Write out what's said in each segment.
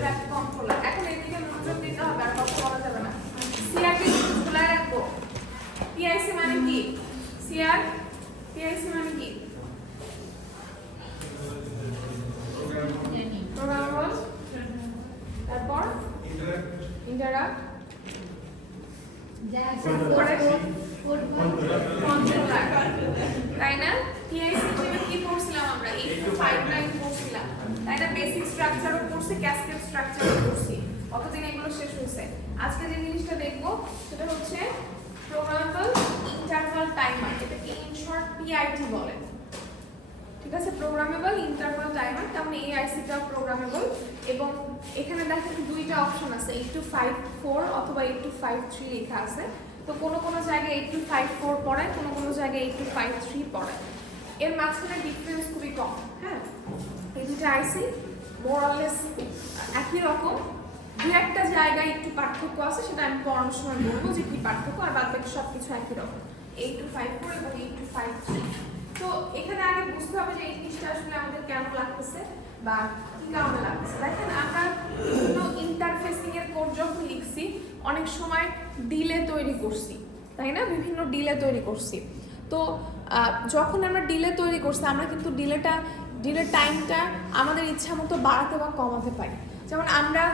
ভিতরে একটা কন্ট্রোলার। এখন এদিকে মনোযোগ দিতে হবে, আর কথা বলা যাবে না। সিআরটি খোলা রাখবো। পিআইসি মানে কি? সিআর পিআইসি মানে কি? প্রোগ্রামেবল, তারপর ইন্টারাপ্ট, তাই না? পিআইসি কি পড়ছিলাম আমরা? 859 পড়ছিলাম, তাই না? বেসিক স্ট্রাকচারও পড়ছি, ক্যাসকেড স্ট্রাকচারও পড়ছি। কতদিন এগুলো শেষ হয়েছে? আজকে যে জিনিসটা দেখবো সেটা হচ্ছে প্রোগ্রামেবল ইন্টারভাল টাইমার, এটাকে ইন শর্ট পিআইটি বলে। ঠিক আছে, প্রোগ্রামেবল ইন্টারভাল টাইমার, তার মানে এই আইসিটাও প্রোগ্রামেবল। এবং এখানে দেখেন দুইটা অপশন আছে, 8254 অথবা 8253 লেখা আছে। তো কোনো কোনো জায়গায় 8254 পড়ায়, কোনো কোনো জায়গায় 8253 পড়ায়। এর মাঝখানে ডিফারেন্স খুবই কম। হ্যাঁ, এই দুটো আইসি মোরালেস একই রকম, দু একটা জায়গায় একটু পার্থক্য আছে, সেটা আমি পড়ানোর সময় বলবো যে কি পার্থক্য, আর বাদ বাকি সব কিছু একই রকম, 8254 এবং 8253। তো এখানে আগে বুঝতে হবে যে এই জিনিসটা আসলে আমাদের কেন লাগতেছে বা কি কারণে লাগতেছে। দেখেন, আমরা বিভিন্ন ইন্টারফেসিং এর কোড যখন লিখছি, অনেক সময় ডিলে তৈরি করছি, তাই না? বিভিন্ন ডিলে তৈরি করছি। তো যখন আমরা ডিলে তৈরি করছি, আমরা কিন্তু ডিলে টাইমটা আমাদের ইচ্ছা মতো বাড়াতে বা কমাতে পারি। যেমন আমরা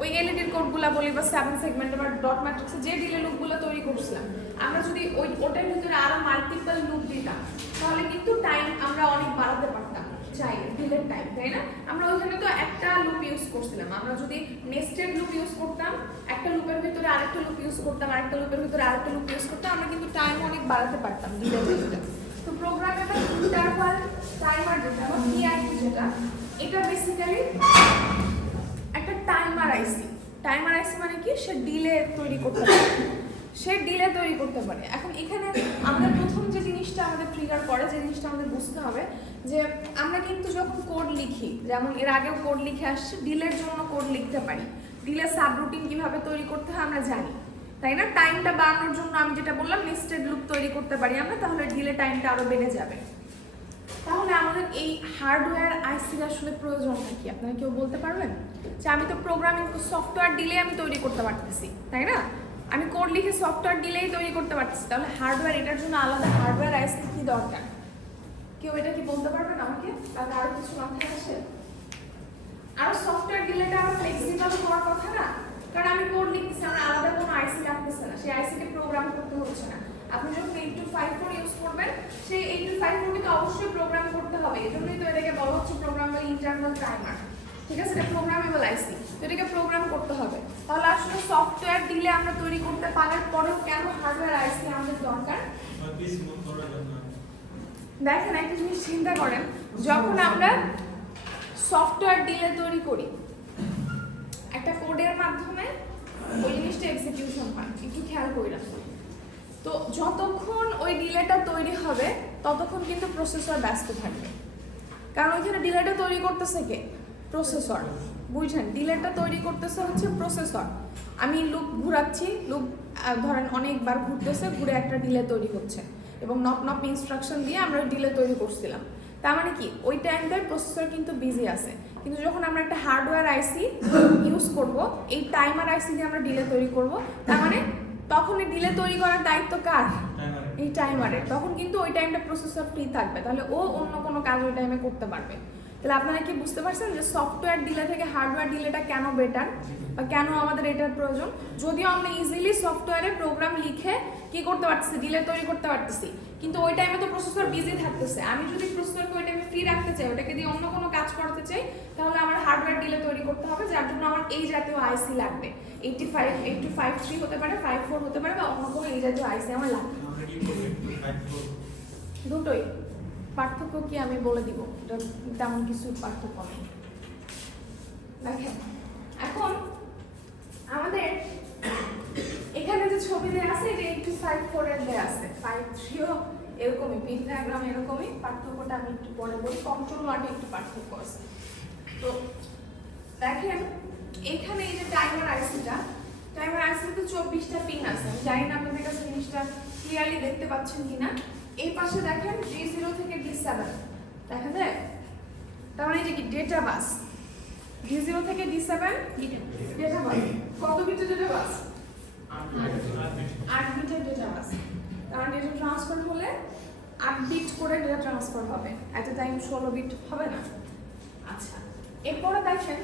ওই এলইডির কোডগুলো বলি বা 7 সেগমেন্ট বা ডট ম্যাট্রিক্সে যে ডিলে লুপগুলো তৈরি করছিলাম, আমরা যদি ওটার ভিতরে আরো মাল্টিপল লুপ দিতাম, তাহলে কিন্তু টাইম আমরা অনেক বাড়াতে পারতাম, চাই ডিলের টাইম, তাই না? আমরা ওইখানে তো একটা লুপ ইউজ করছিলাম, আমরা যদি নেস্টেড লুপ ইউজ করতাম, একটা লুপের ভিতরে আরেকটা লুপ ইউজ করতাম, আরেকটা লুপের ভিতরে আরেকটা লুপ ইউজ করতাম, আমরা কিন্তু টাইম অনেক বাড়াতে পারতাম ডিলের টাইমটা। তো প্রোগ্রামেবল ইন্টারভাল টাইমার যেটা বা পিআইটি যেটা, এটা বেসিক্যালি একটা টাইমার আইসি। টাইমার আইসি মানে কি? সে ডিলে তৈরি করতে পারে, এখন এখানে আমরা প্রথম যে জিনিসটা আমাদের ট্রিগার করে, যে জিনিসটা আমাদের বুঝতে হবে, যে আমরা কিন্তু যখন কোড লিখি, যেমন এর আগেও কোড লিখে আসছি, ডিলের জন্য কোড লিখতে পারি, ডিলের সাবরুটিন কিভাবে তৈরি করতে হয় আমরা জানি, তাই না? টাইমটা বাড়ানোর জন্য আমি যেটা বললাম, নেস্টেড লুপ তৈরি করতে পারি আমরা, তাহলে ডিলে টাইমটা আরো বেড়ে যাবে। তাহলে আমাদের এই হার্ডওয়্যার আইসির আসলে প্রয়োজনটা কি? আপনারা কেউ বলতে পারবেন? যে আমি তো প্রোগ্রামিং সফটওয়্যার দিলে আমি তৈরি করতে পারতেছি, তাই না? আমি কোড লিখে সফটওয়্যার দিলেই তৈরি করতে পারতেছি, তাহলে হার্ডওয়্যার, এটার জন্য আলাদা হার্ডওয়্যার আইসি কি দরকার? কেউ এটা কি বলতে পারবেন আমাকে? তাহলে আরো কিছু মাথায় আসে? আরো সফটওয়্যার দিলেটা আরো ফ্লেক্সিবল হওয়ার কথা না? কারণ আমি কোড লিখতেছি, আমার আলাদা কোনো আইসি লাগতেছে না, সেই আইসিকে প্রোগ্রাম করতে হচ্ছে না। আপনি যখন 8254 ইউজ করবেন, সেই 8254 কে তো অবশ্যই প্রোগ্রাম করতে হবে, এজন্যই তো এটাকে বলা হচ্ছে প্রোগ্রামেবল ইন্টারনাল টাইমার। ঠিক আছে, এটা প্রোগ্রামেবল আইসি, তো এটাকে প্রোগ্রাম করতে হবে। তাহলে আসলে সফটওয়্যার দিলে আমরা তৈরি করতে পারার পরেও কেন হার্ডওয়্যার আইসি আমাদের দরকার? দেখেন, একটা জিনিস চিন্তা করেন, যখন আমরা সফটওয়্যার দিলে তৈরি করি, একটা কোডের মাধ্যমে ওই জিনিসটা এক্সিকিউশন হয়, একটু খেয়াল করি না। তো যতক্ষণ ওই ডিলেটা তৈরি হবে, ততক্ষণ কিন্তু প্রসেসর ব্যস্ত থাকবে, কারণ ওইখানে ডিলেটা তৈরি করতেছে কে? প্রসেসর। বুঝছেন? ডিলেটা তৈরি করতেছে হচ্ছে প্রসেসর। আমি লুপ ঘুরাচ্ছি, লুপ ধরেন অনেকবার ঘুরতেছে, ঘুরে একটা ডিলে তৈরি হচ্ছে, এবং নপ ইনস্ট্রাকশন দিয়ে আমরা ডিলে তৈরি করছিলাম। তার মানে কি? ওই টাইমটায় প্রসেসর কিন্তু বিজি আছে। কিন্তু যখন আমরা একটা হার্ডওয়্যার আইসি ইউজ করব, এই টাইমার আইসি দিয়ে আমরা ডিলে তৈরি করব, তার মানে তখন এই ডিলে তৈরি করার দায়িত্ব কার? এই টাইমারের। তখন কিন্তু ওই টাইমটা প্রসেসর ফ্রি থাকবে, তাহলে ও অন্য কোনো কাজ ওই টাইমে করতে পারবে। তাহলে আপনারা কি বুঝতে পারছেন যে সফটওয়্যার ডিলে থেকে হার্ডওয়্যার ডিলেটা কেন বেটার বা কেন আমাদের এটার প্রয়োজন? যদিও আমরা ইজিলি সফটওয়্যারে প্রোগ্রাম লিখে কি করতে পারতেছি? ডিলে তৈরি করতে পারতেছি, কিন্তু ওই টাইমে তো প্রসেসর বিজি থাকতেছে। আমি যদি প্রসেসরকে ওই টাইমে ফ্রি রাখতে চাই, ওটাকে দিয়ে অন্য কোনো কাজ করতে চাই, তাহলে আমার হার্ডওয়্যার ডিলে তৈরি করতে হবে, যার জন্য আমার এই জাতীয় আইসি লাগবে। 8253 হতে পারে, 54 হতে পারে, বা অন্য কোনো এই জাতীয় আইসি আমার লাগবে। দুটোই। পার্থক্য কি আমি বলে দিব, তেমন কিছু পার্থক্য নেই। দেখেন, এখন আমাদের এখানে যে ছবি দেওয়া আছে, এটা 8254 এর দেওয়া আছে, 53ও এরকমই, পিন ডায়াগ্রাম এরকমই। পার্থক্যটা আমি একটু পরে বলি, কন্ট্রোল ওয়ার্ডে একটু পার্থক্য আছে। তো দেখেন, এখানে এই যে টাইমার আইসিটা, টাইমার আইসিতে 24টা পিন আছে। আমি জানি না আপনাদের কাছে জিনিসটা ক্লিয়ারলি দেখতে পাচ্ছেন কিনা। এই পাশে দেখেন D0 থেকে D7 দেখা যায়, তার মানে এটা কি? ডেটা বাস। D0 থেকে D7 ডেটা বাস। কত বিটের ডেটা বাস? 8 বিটের ডেটা বাস। কারণ ডেটা ট্রান্সফার হলে 8 বিট করে ডেটা ট্রান্সফার হবে, এট এ টাইম 16 বিট হবে না। আচ্ছা, এরপরে দেখেন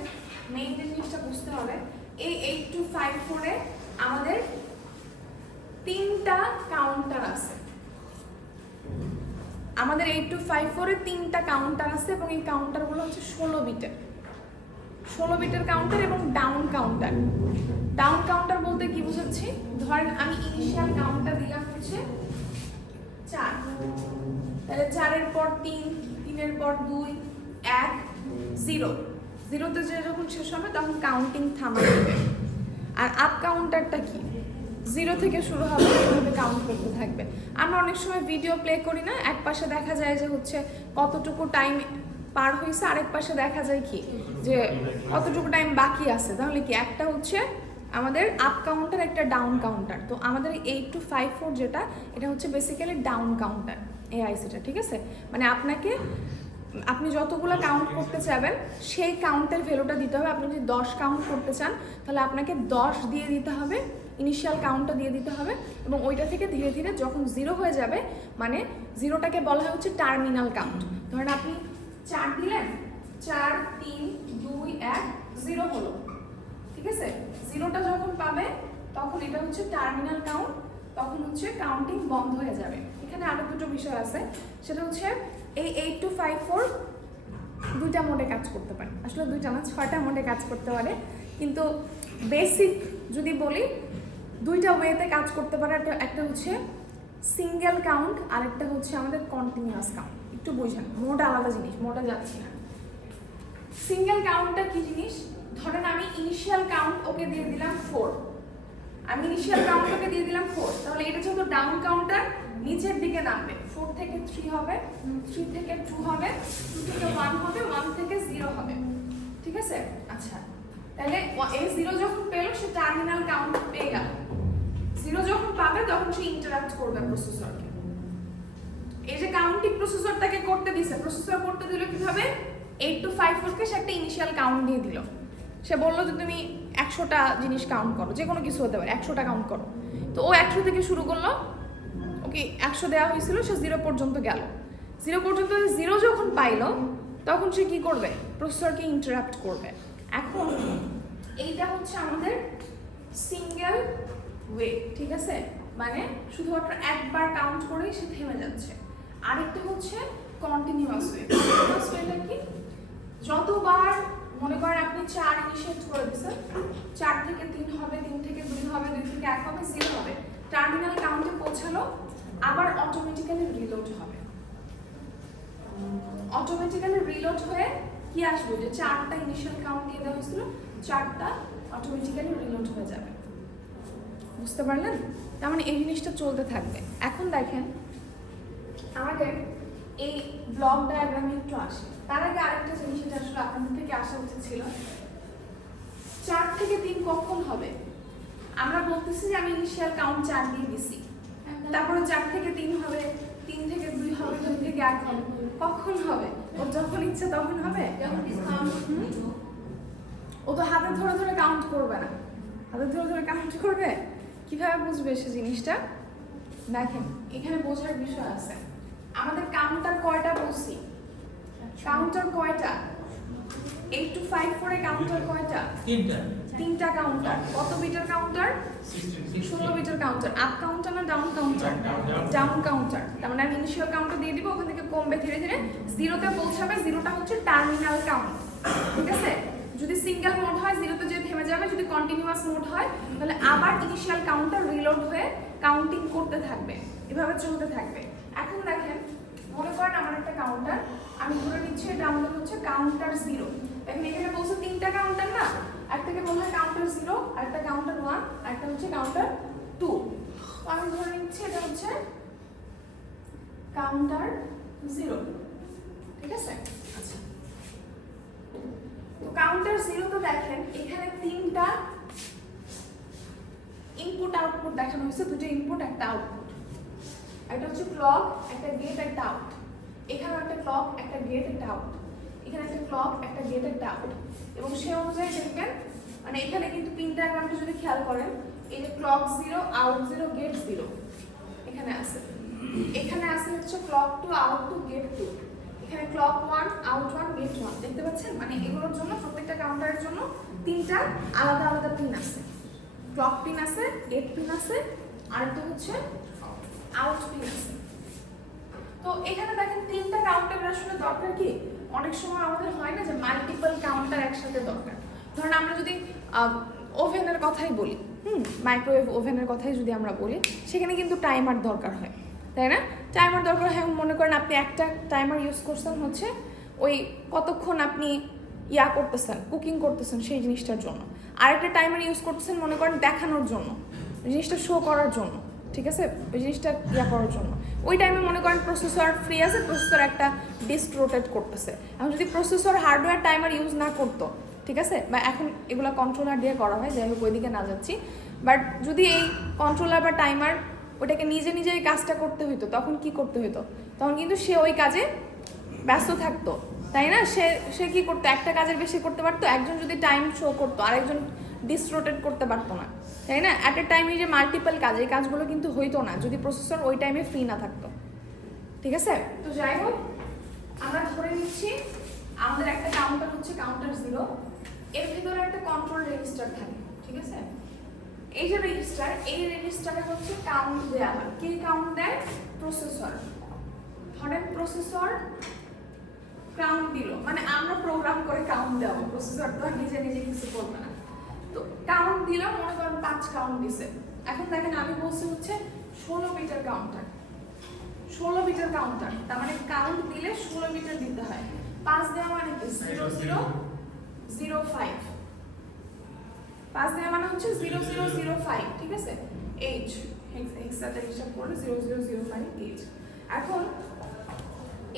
মেইন যে জিনিসটা বুঝতে হবে, এই 8254 এ আমাদের 3টা কাউন্টার আছে। আমাদের 8254 এ 3টা কাউন্টার আছে এবং এই কাউন্টারগুলো হচ্ছে 16 বিটের। 16 বিটের কাউন্টার এবং ডাউন কাউন্টার। ডাউন কাউন্টার বলতে কি বোঝাচ্ছি? ধরেন আমি ইনিশিয়াল কাউন্টটা দিলাম হচ্ছে 4, তাহলে 4 এর পর 3, 3 এর পর 2, 1, 0। 0 তে যে যখন শেষ হবে তখন কাউন্টিং থামাই দিবে। আর আপ কাউন্টারটা কি? 0 থেকে শুরু হবে, এভাবে কাউন্ট করতে থাকবে। আমরা অনেক সময় ভিডিও প্লে করি না, এক পাশে দেখা যায় যে হচ্ছে কতটুকু টাইম পার হয়েছে, আরেক পাশে দেখা যায় কি যে কতটুকু টাইম বাকি আছে। তাহলে কি একটা হচ্ছে আমাদের আপ কাউন্টার, একটা ডাউন কাউন্টার। তো আমাদের 8254 যেটা, এটা হচ্ছে বেসিক্যালি ডাউন কাউন্টার এই আইসিটা, ঠিক আছে? মানে আপনি যতগুলো কাউন্ট করতে চাবেন সেই কাউন্টের ভ্যালুটা দিতে হবে। আপনি যদি 10 কাউন্ট করতে চান তাহলে আপনাকে 10 দিয়ে দিতে হবে, ইনিশিয়াল কাউন্টটা দিয়ে দিতে হবে, এবং ওইটা থেকে ধীরে ধীরে যখন 0 হয়ে যাবে, মানে 0টাকে বলা হয় হচ্ছে টার্মিনাল কাউন্ট। ধরেন আপনি 4 দিলেন, 4, 3, 2, 1, 0 হলো, ঠিক আছে? 0টা যখন পাবে তখন এটা হচ্ছে টার্মিনাল কাউন্ট, তখন হচ্ছে কাউন্টিং বন্ধ হয়ে যাবে। এখানে আরো দুটো বিষয় আছে, সেটা হচ্ছে এই 8254 দুইটা মোডে কাজ করতে পারে। আসলে দুইটা না, 6টা মোডে কাজ করতে পারে, কিন্তু বেসিক যদি বলি দুইটা ওয়েতে কাজ করতে পারে। একটা হচ্ছে সিঙ্গেল কাউন্ট, আরেকটা হচ্ছে আমাদের কন্টিনিউয়াস কাউন্ট। একটু বুঝেন, মোড আলাদা জিনিস, মোডে যাচ্ছি না। সিঙ্গেল কাউন্টটা কি জিনিস? ধরেন আমি ইনিশিয়াল কাউন্ট ওকে দিয়ে দিলাম 4, আমি ইনিশিয়াল কাউন্ট ওকে দিয়ে দিলাম 4, তাহলে এটা যেহেতু ডাউন কাউন্টার নিচের দিকে নামবে। 4 থেকে 3 হবে, 3 থেকে 2 হবে, 2 থেকে 1 হবে, 1 থেকে 0 হবে, ঠিক আছে? আচ্ছা, তাহলে এই 0 যখন পেলো সে টার্মিনাল কাউন্ট পেয়ে গেল। 0 যখন পাবে তখন সে ইন্টারাক্ট করবে প্রসেসরকে। এই যে কাউন্টিং প্রসেসরটাকে করতে দিছে, প্রসেসর করতে দিল কিভাবে? 8254 কে সে একটা ইনিশিয়াল কাউন্ট দিয়ে দিল। সে বললো যে তুমি 100টা জিনিস কাউন্ট করো, যে কোনো কিছু হতে পারে, 100টা কাউন্ট করো। তো ও 100 থেকে শুরু করলো, ওকে 100 দেওয়া হয়েছিল, সে 0 পর্যন্ত গেল। 0 পর্যন্ত 0 যখন পাইলো তখন সে কি করবে? প্রসেসরকে ইন্টারাপ্ট করবে। এখন এইটা হচ্ছে আমাদের সিঙ্গেল ওয়ে, ঠিক আছে? মানে শুধুমাত্র একবার কাউন্ট করেই সে থেমে যাচ্ছে। আরেকটা হচ্ছে কন্টিনিউয়াস ওয়ে। কন্টিনিউয়াস ওয়েটা কি? যতবার মনে করেন আপনি 4 ইনিশিয়েট করে দিচ্ছেন, 4 থেকে 3 হবে, 3 থেকে 2 হবে, 2 থেকে 1 হবে, 0 হবে, টার্মিনাল কাউন্টে পৌঁছালো, আবার অটোমেটিক্যালি রিলোড হবে। অটোমেটিক্যালি রিলোড হয়ে কি আসবে? যে 4টা ইনিশিয়াল কাউন্ট দিয়ে দেওয়া হয়েছিল, 4টা অটোমেটিক্যালি রিলোড হয়ে যাবে। বুঝতে পারলেন? তার মানে এই জিনিসটা চলতে থাকবে। এখন দেখেন আমাদের এই ব্লক ডায়াগ্রামে একটু আসে। তার আগে আরেকটা জিনিস, এটা আসলে আপনাদের থেকে আসা উচিত ছিল। 4 থেকে 3 কখন হবে? আমরা বলতেছি যে আমি ইনিশিয়াল কাউন্ট 4 দিয়ে দিছি, তারপরে 4 থেকে 3 হবে, 3 থেকে 2 হবে, 2 থেকে 1 হবে। কখন হবে? ওর যখন ইচ্ছে তখন হবে? ও তো হাতে ধরে ধরে কাউন্ট করবে না। হাতে ধরে ধরে কাউন্ট করবে কিভাবে বুঝবে সে জিনিসটা? দেখেন এখানে বোঝার বিষয় আছে। আমাদের কাউন্টার কয়টা বলছি? কাউন্টার কয়টা? 8254 এ কাউন্টার কয়টা? 3টা কাউন্টার। কত বিটের কাউন্টার? 16 বিটের কাউন্টার। আপ কাউন্টার না ডাউন কাউন্টার? Down counter. তার মানে আমি ইনিশিয়াল কাউন্টার দিয়ে দিব, ওখান থেকে কমবে ধীরে ধীরে, 0তে পৌঁছাবে। 0টা হচ্ছে টার্মিনাল কাউন্ট, ঠিক আছে? যদি সিঙ্গেল মোড হয় 0তে যে থেমে যাবে, যদি কন্টিনিউয়াস মোড হয় তাহলে আবার ইনিশিয়াল কাউন্টার রিলোড হয়ে কাউন্টিং করতে থাকবে, এভাবে চলতে থাকবে। এখন দেখেন মনে করেন আমার একটা কাউন্টার, আমি ধরে নিচ্ছি এটা আমাদের হচ্ছে কাউন্টার 0। দেখেন এখানে বলছে 3টা কাউন্টার না, একটাকে বলা হয় কাউন্টার 0, আরেকটা কাউন্টার 1, আরেকটা হচ্ছে কাউন্টার 2। তো আমি ধরে নিচ্ছি এটা হচ্ছে কাউন্টার 0, ঠিক আছে? আচ্ছা, তো কাউন্টার 0 তো দেখেন এখানে 3টা ইনপুট আউটপুট দেখানো হয়েছে, দুটো ইনপুট একটা আউটপুট। একটা হচ্ছে ক্লক, একটা গেট, একটা আউট। এখানে একটা ক্লক, একটা গেট, একটা আউট। এখানে একটা ক্লক, একটা গেট, একটা আউট, এবং সে অনুযায়ী দেখবেন মানে এখানে কিন্তু পিন ডায়াগ্রামটা যদি খেয়াল করেন, এই যে ক্লক 0, আউট 0, গেট 0 এখানে আছে, এখানে আছে হচ্ছে ক্লক 2, আউট 2, গেট 2, এখানে ক্লক 1, আউট 1, গেট 1, দেখতে পাচ্ছেন? মানে এগুলোর জন্য প্রত্যেকটা কাউন্টারের জন্য তিনটা আলাদা আলাদা পিন আছে, ক্লক পিন আছে, গেট পিন আছে, আর একটা হচ্ছে আউট পিন আছে। তো এখানে দেখেন তিনটা কাউন্টার আসলে দরকার কি, অনেক সময় আমাদের হয় না যে মাল্টিপল কাউন্টার একসাথে দরকার। ধরুন আমরা যদি ওভেনের কথাই বলি, মাইক্রোওয়েভ ওভেনের কথাই যদি আমরা বলি, সেখানে কিন্তু টাইমার দরকার হয়, তাই না? টাইমার দরকার হয়, মনে করেন আপনি একটা টাইমার ইউজ করছেন হচ্ছে ওই কতক্ষণ আপনি করতেছেন, কুকিং করতেছেন সেই জিনিসটার জন্য, আরেকটা টাইমার ইউজ করতেছেন মনে করেন দেখানোর জন্য, জিনিসটা শো করার জন্য, ঠিক আছে, ওই জিনিসটা করার জন্য। ওই টাইমে মনে করেন প্রসেসর ফ্রি আছে, প্রসেসর একটা ডিস্ক রোটেট করতেছে। এখন যদি প্রসেসর হার্ডওয়্যার টাইমার ইউজ না করতো, ঠিক আছে, বা এখন এগুলো কন্ট্রোলার দিয়ে করা হয়, যাই হোক ওইদিকে না যাচ্ছি, বাট যদি এই কন্ট্রোলার বা টাইমার ওটাকে নিজে নিজে এই কাজটা করতে হইতো, তখন কি করতে হইতো? তখন কিন্তু সে ওই কাজে ব্যস্ত থাকতো, তাই না? সে কি করতো, একটা কাজের বেশি করতে পারতো, একজন যদি টাইম শো করতো আরেকজন ডিস্ক রোটেট করতে পারতো না, তাই না? অ্যাট এ টাইমে যে মাল্টিপল কাজ, এই কাজগুলো কিন্তু হইতো না যদি প্রসেসর ওই টাইমে ফ্রি না থাকতো, ঠিক আছে? তো যাই হোক, আমরা ধরে নিচ্ছি আমাদের একটা কাউন্টার হচ্ছে কাউন্টার 0, এর ভিতরে একটা কন্ট্রোল রেজিস্টার থাকে, ঠিক আছে? এই যে রেজিস্টার, এই রেজিস্টারে হচ্ছে কাউন্ট দেয়া হয়। কে কাউন্ট দেয়? প্রসেসর। ধরেন প্রসেসর কাউন্ট দিল, মানে আমরা প্রোগ্রাম করে কাউন্ট দেব, প্রসেসর তো নিজে নিজে কিছু করবে না। তো কাউন্ট দিলাম, মনে করেন 5 কাউন্ট দিছে। এখন দেখেন আমি বলছি হচ্ছে 16 বিটের কাউন্টার, 16 বিটের কাউন্টার, তার মানে কাউন্ট দিলে 16 বিটের দিতে হয়। 5 দেওয়া মানে কি 0005, 5 দেওয়া মানে হচ্ছে 0005, ঠিক আছে? এইচ হেক্সাটা হিসাব করলে 0005 এইচ। এখন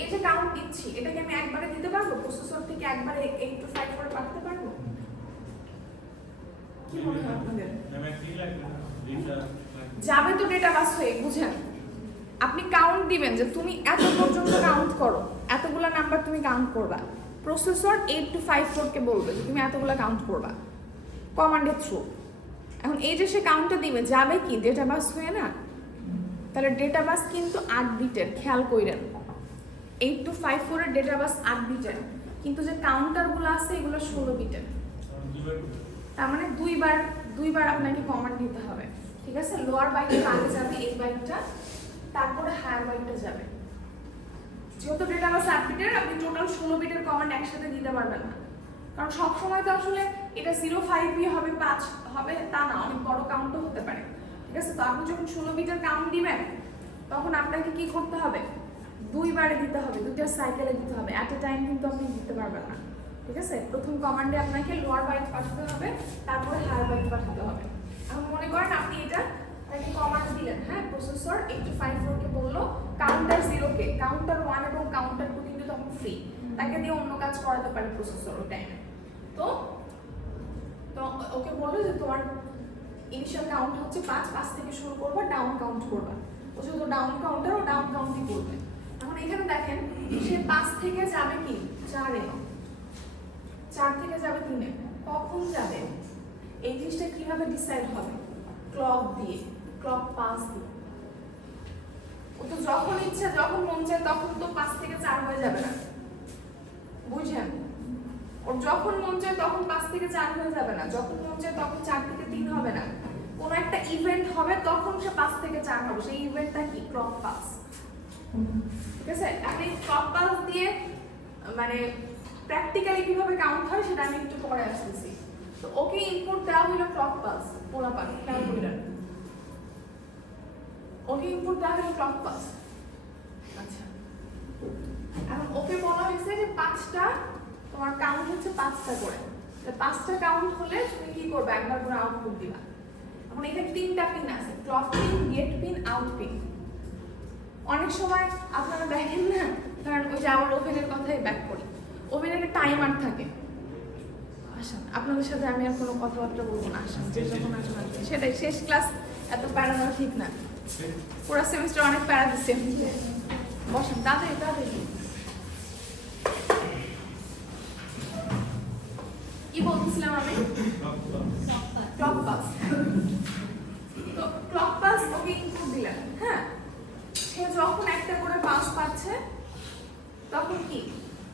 এই যে কাউন্ট দিচ্ছি, এটাকে আমি একবারে দিতে পারবো? প্রসেসর থেকে একবারে 8 to 5 করে পাঠাতে পারবো? কি মনে হয় আপনাদের? যাবে তো ডেটা বাস হয়ে, বুঝেন? আপনি কাউন্ট দিবেন যে তুমি এত পর্যন্ত কাউন্ট করো, এতগুলা নাম্বার তুমি কাউন্ট করবা, প্রসেসর 8 to 5 কে বলবে যে তুমি এতগুলা কাউন্ট করবা কমান্ডের থ্রু। এখন এই যে সে কাউন্টটা দিবে, যাবে কি ডেটা বাস হয়ে না? তাহলে ডেটা বাস কিন্তু 8 বিটের, খেয়াল কইরেন 8254 এর ডেটা বাস 8 বিটের, কিন্তু যে কাউন্টারগুলো আছে এগুলো 16 বিটের। তার মানে দুইবার আপনাকে কমান্ড দিতে হবে, ঠিক আছে? লোয়ার বাইটটা আগে যাবে, এই বাইটটা, তারপরে হায়ার বাইটটা যাবে। যেহেতু ডেটা বাস 8 বিটের, আপনি টোটাল 16 বিটের কমান্ড একসাথে দিতে পারবেন না, কারণ সব সময় তো আসলে এটা 05 হবে 5 হবে তা না, অনেক বড় কাউন্টও হতে পারে, ঠিক আছে? তো আপনি যখন 16 বিটের কাউন্ট দিবেন, তখন আপনাকে কি করতে হবে? দুইবারে দিতে হবে, দুইটা সাইকেলে দিতে হবে, এট এ টাইম কিন্তু আপনি দিতে পারবেন না, ঠিক আছে? প্রথম কমান্ডে আপনাকে লোয়ার বাইট পাঠাতে হবে, তারপরে হায়ার বাইট পাঠাতে হবে। এখন মনে করেন আপনি এটা তাকে কমান্ড দিলেন, হ্যাঁ, প্রসেসর 8254 কে বললো কাউন্টার 0 কে, কাউন্টার 1 এবং কাউন্টার 2 কিন্তু তখন ফ্রি, তাকে দিয়ে অন্য কাজ করাতে পারে প্রসেসর ওই টাইমে। তো ওকে বললো যে তোমার ইনিশিয়াল কাউন্ট হচ্ছে 5 থেকে শুরু করবা, ডাউন কাউন্ট করবা। ও যেহেতু ডাউন কাউন্টার, ও ডাউন কাউন্টই করবে। এখন এখানে দেখেন সে 5 থেকে যাবে কি 4 এ, 4 থেকে যাবে 3 এ, কখন যাবে এই জিনিসটা কিভাবে ডিসাইড হবে? ক্লক দিয়ে, ক্লক পাস দিয়ে। ও তো যখন ইচ্ছা যখন মন চায় তখন তো 5 থেকে 4 হয়ে যাবে না, বুঝেন? ওর যখন মন চায় তখন 5 থেকে 4 হয়ে যাবে না, যখন মন চায় তখন 4 থেকে 3 হবে না, কোন একটা ইভেন্ট হবে তখন সে 5 থেকে 4 হবে। সেই ইভেন্টটা কি? ক্লক পাস, ঠিক আছে? আপনি ক্লক পাস দিয়ে মানে প্র্যাকটিক্যালি কিভাবে কাউন্ট হয় সেটা আমি একটু পরে আসতেছি। তো ওকে ইনপুট দেওয়া হলো ক্লক পাস, পোলাপান খেয়াল করলেন, ওকে ইনপুট দেওয়া হলো ক্লক পাস। আচ্ছা, এখন ওকে বলা হয়েছে যে 5টা তোমার কাউন্ট হচ্ছে 5টা করে, 5টা কাউন্ট হলে তুমি কি করবে? একবার করে আউটপুট দিবা। এখন এখানে 3টা পিন আছে, clock pin, gate pin, out pin. অনেক সময় আপনারা দেখেন না, কারণ ওই যে আবার ওভেনের কথাই ব্যাক করি, ওভেনের একটা টাইমার থাকে। আসেন, আপনাদের সাথে আমি আর কোনো কথাবার্তা বলবো না, আসেন যে যখন আসেন আসবেন, সেটাই শেষ ক্লাস, এত প্যারা দেওয়া ঠিক না, পুরো সেমিস্টার অনেক প্যারা দিচ্ছে। বসেন, তাড়াতাড়ি তাড়াতাড়ি। বলছিলাম আমি? Clock pulse. তো ক্লক পালস ওকে ইনপুট দিলেন, হ্যাঁ, সে যখন একটা করে পালস পাচ্ছে তখন কি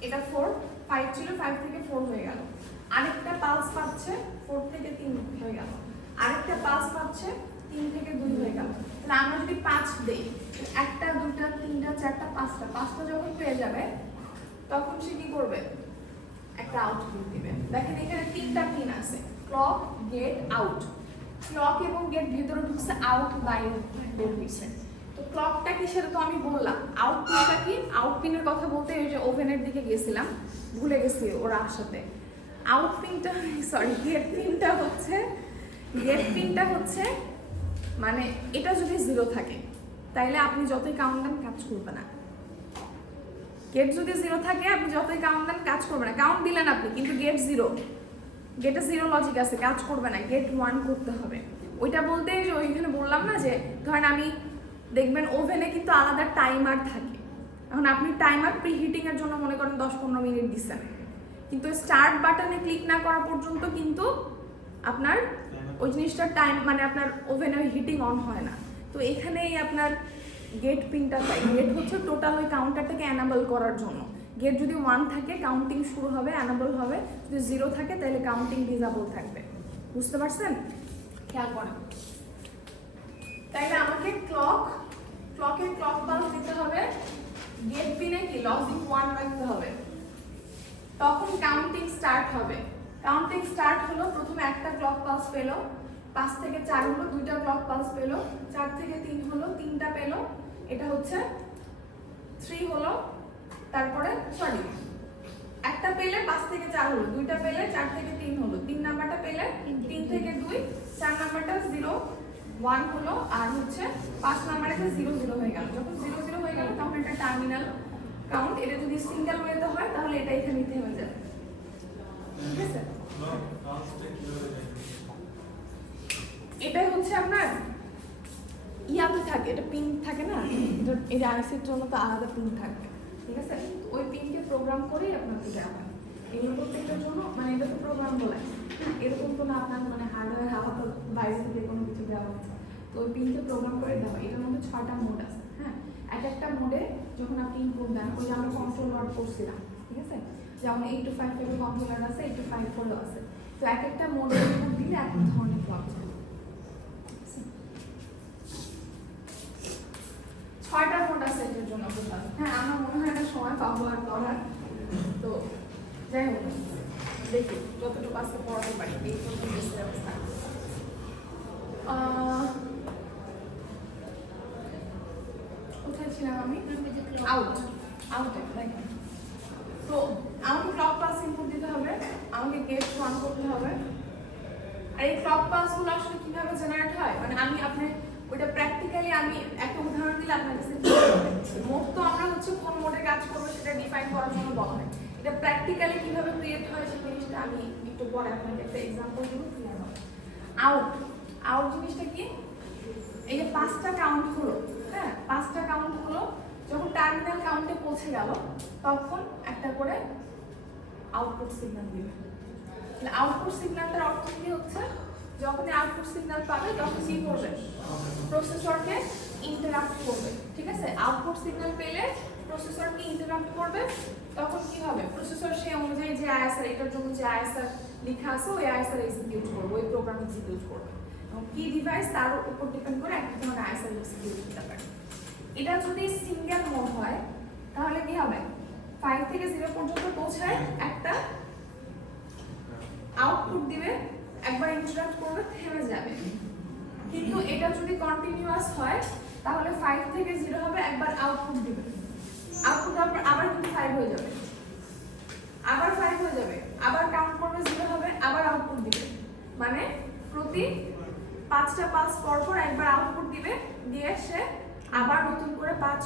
এটা 4 5 ছিল, 5 থেকে 4 হয়ে গেল। আরেকটা পালস পাচ্ছে 4 থেকে 3 হয়ে গেল। আরেকটা পালস পাচ্ছে 3 থেকে 2 হয়ে গেল। তাহলে আমরা যদি 5 দেই, একটা দুটা তিনটা চারটা পাঁচটা যখন পেয়ে যাবে তখন সে কি করবে? একটা আউটপুট দিবে। দেখেন এখানে তিনটা পিন আছে, ক্লক, গেট, আউট। ক্লক এবং গেট ভেতরে ঢুকছে, আউট বাইরে বের হইছে। তো ক্লকটা কি সেটা তো আমি বললাম। আউট পিনটা কি? আউট পিনের কথা বলতে এই যে ওভেনের দিকে গেছিলাম, ভুলে গেছি ওরা সাথে। আউট পিনটা সরি গেট পিনটা হচ্ছে মানে এটা যদি 0 থাকে তাইলে আপনি যতই কাউন্টডাউন কাজ করবে না। গেট যদি 0 থাকে আপনি যতই কাউন্টডাউন কাজ করবে না। কাউন্ট দিলেন আপনি কিন্তু গেট 0, গেটে 0 লজিক আছে, কাজ করবে না, গেট 1 করতে হবে। ওইটা বলতে যে ওইখানে বললাম না যে ধরেন আমি দেখবেন ওভেনে কিন্তু আলাদা টাইমার থাকে। এখন আপনি টাইমার প্রিহিটিং এর জন্য মনে করেন 10-15 মিনিট দিচ্ছেন, কিন্তু স্টার্ট বাটনে ক্লিক না করা পর্যন্ত কিন্তু আপনার ওই জিনিসটার টাইম মানে আপনার ওভেনের হিটিং অন হয় না। তো এখানেই আপনার গেট পিনটা চাই। গেট হচ্ছে টোটাল ওই কাউন্টারটাকে অ্যানাবল করার জন্য। গেট যদি 1 থাকে কাউন্টিং শুরু হবে, অ্যানাবল হবে। যদি 0 থাকে তাহলে কাউন্টিং ডিসেবল থাকবে। বুঝতে পারছেন? খেয়াল করেন। তাইলে আমাকে ক্লকে ক্লক পালস দিতে হবে, গেট পিনে কি লজিক 1 রাখতে হবে, তখন কাউন্টিং স্টার্ট হবে। কাউন্টিং স্টার্ট হলো, প্রথমে একটা ক্লক পালস পেলো, 5 থেকে 4 হলো, 2টা ক্লক পালস পেলো, 4 থেকে 3 হলো, 3টা পেলো, এটা হচ্ছে 3 হলো, তারপরে সরি একটা পেলে 5 থেকে 4 হলো, 2টা পেলে 4 থেকে 3 হলো, 3 নাম্বারটা পেলে 3 থেকে 2, 4 নাম্বারটা 0 1 হলো, আর হচ্ছে 5 নাম্বারে 0 0 হয়ে গেল। যখন 0 0 হয়ে গেল তখন এটা টার্মিনাল কাউন্ট। এটা যদি সিঙ্গেল ওয়েতে হয় তাহলে এটা এখানে থেমে যাবে। ঠিক আছে? এটাই হচ্ছে আপনার ইয়াতে থাকে, এটা পিন থাকে না, এই যে আইসির জন্য তো আলাদা পিন থাকবে। ঠিক আছে? ওই পিনকে প্রোগ্রাম করেই আপনাকে দেওয়া হয়। এগুলো প্রত্যেকটার জন্য মানে এটা তো প্রোগ্রাম বলে, এরকম তো না আপনার মানে হার্ডওয়্যার আলাদা বাইরে থেকে কোনো কিছু দেওয়া হচ্ছে। তো ওই পিনকে প্রোগ্রাম করে দেওয়া। এটার মধ্যে 6টা মোড আছে। হ্যাঁ, একটা মোডে যখন আপনি ইনপুট দেন, ওই যে আমরা কন্ট্রোলার করছিলাম, ঠিক আছে, যেমন 8 to 5 এর কন্ট্রোলার আছে, 8 to 5 4 আছে। তো একটা মোডে ইনপুট দিলে এক ধরনের ক্লক চলে। 6টা মোড আছে এটার জন্য টোটাল। হ্যাঁ, আমার মনে হয় না সময় পাবো আর করার। তো যাই হোক, দেখি যতটুকু আজকে পড়াতে পারি। এই প্রথম বেসের অবস্থা কোথায় ছিলাম আমি? আউটে দেখেন। তো আমাকে ক্লক পালস ইনপুট দিতে হবে, আমাকে গেট 1 করতে হবে। আর এই ক্লক পালসগুলো আসলে কিভাবে জেনারেট হয় মানে আমি আপনি ওটা প্র্যাকটিক্যালি আমি একটা উদাহরণ দিলে আপনার কাছে মোড তো আমরা হচ্ছে কোন মোডে কাজ করবো সেটা ডিফাইন করার জন্য বলা হয়। এটা প্র্যাকটিক্যালি কিভাবে ক্রিয়েট হয় সেই জিনিসটা আমি একটু পরে আপনাকে একটা এক্সাম্পল দিব, ক্লিয়ার হবে। আউট জিনিসটা কি? এই যে 5টা কাউন্ট হলো, হ্যাঁ 5টা কাউন্ট হলো, যখন টার্মিনাল কাউন্টে পৌঁছে গেল তখন একটা করে আউটপুট সিগন্যাল দিবে। তাহলে আউটপুট সিগন্যালটার অর্থ কি হচ্ছে? যখন আউটপুট সিগন্যাল পাবে তখন কি করবে? প্রসেসরকে ইন্টারাপ্ট করবে। ঠিক আছে? আউটপুট সিগন্যাল পেলে প্রসেসরকে ইন্টারাপ্ট করবে, তখন কি হবে? প্রসেসর সেই অনুযায়ী যে আইএসআর, এটার জন্য যে আইএসআর লেখা আছে ওই আইএসআর এক্সিকিউট করবে, ওই প্রোগ্রাম এক্সিকিউট করবে। এবং কি ডিভাইস তার উপর ডিপেন্ড করে একটা ধরনের আইএসআর এক্সিকিউট করতে পারে। এটা যদি সিঙ্গেল মোড হয় তাহলে কি হবে? 5 থেকে 0 পর্যন্ত পৌঁছায় একটা আউটপুট দিবে, একবার ইন্টারাপ্ট করবে, থেমে যাবে। কিন্তু এটা যদি কন্টিনিউয়াস হয় তাহলে 5 থেকে 0 হবে, একবার আউটপুট দিবে, আউটপুট আবার কিন্তু 5 হয়ে যাবে, আবার 5 হয়ে যাবে, আবার কাউন্ট করবে 0 হবে, আবার আউটপুট দিবে। মানে প্রতি 5টা পালস পর পর একবার আউটপুট দিবে, দিয়ে সে আবার নতুন করে 5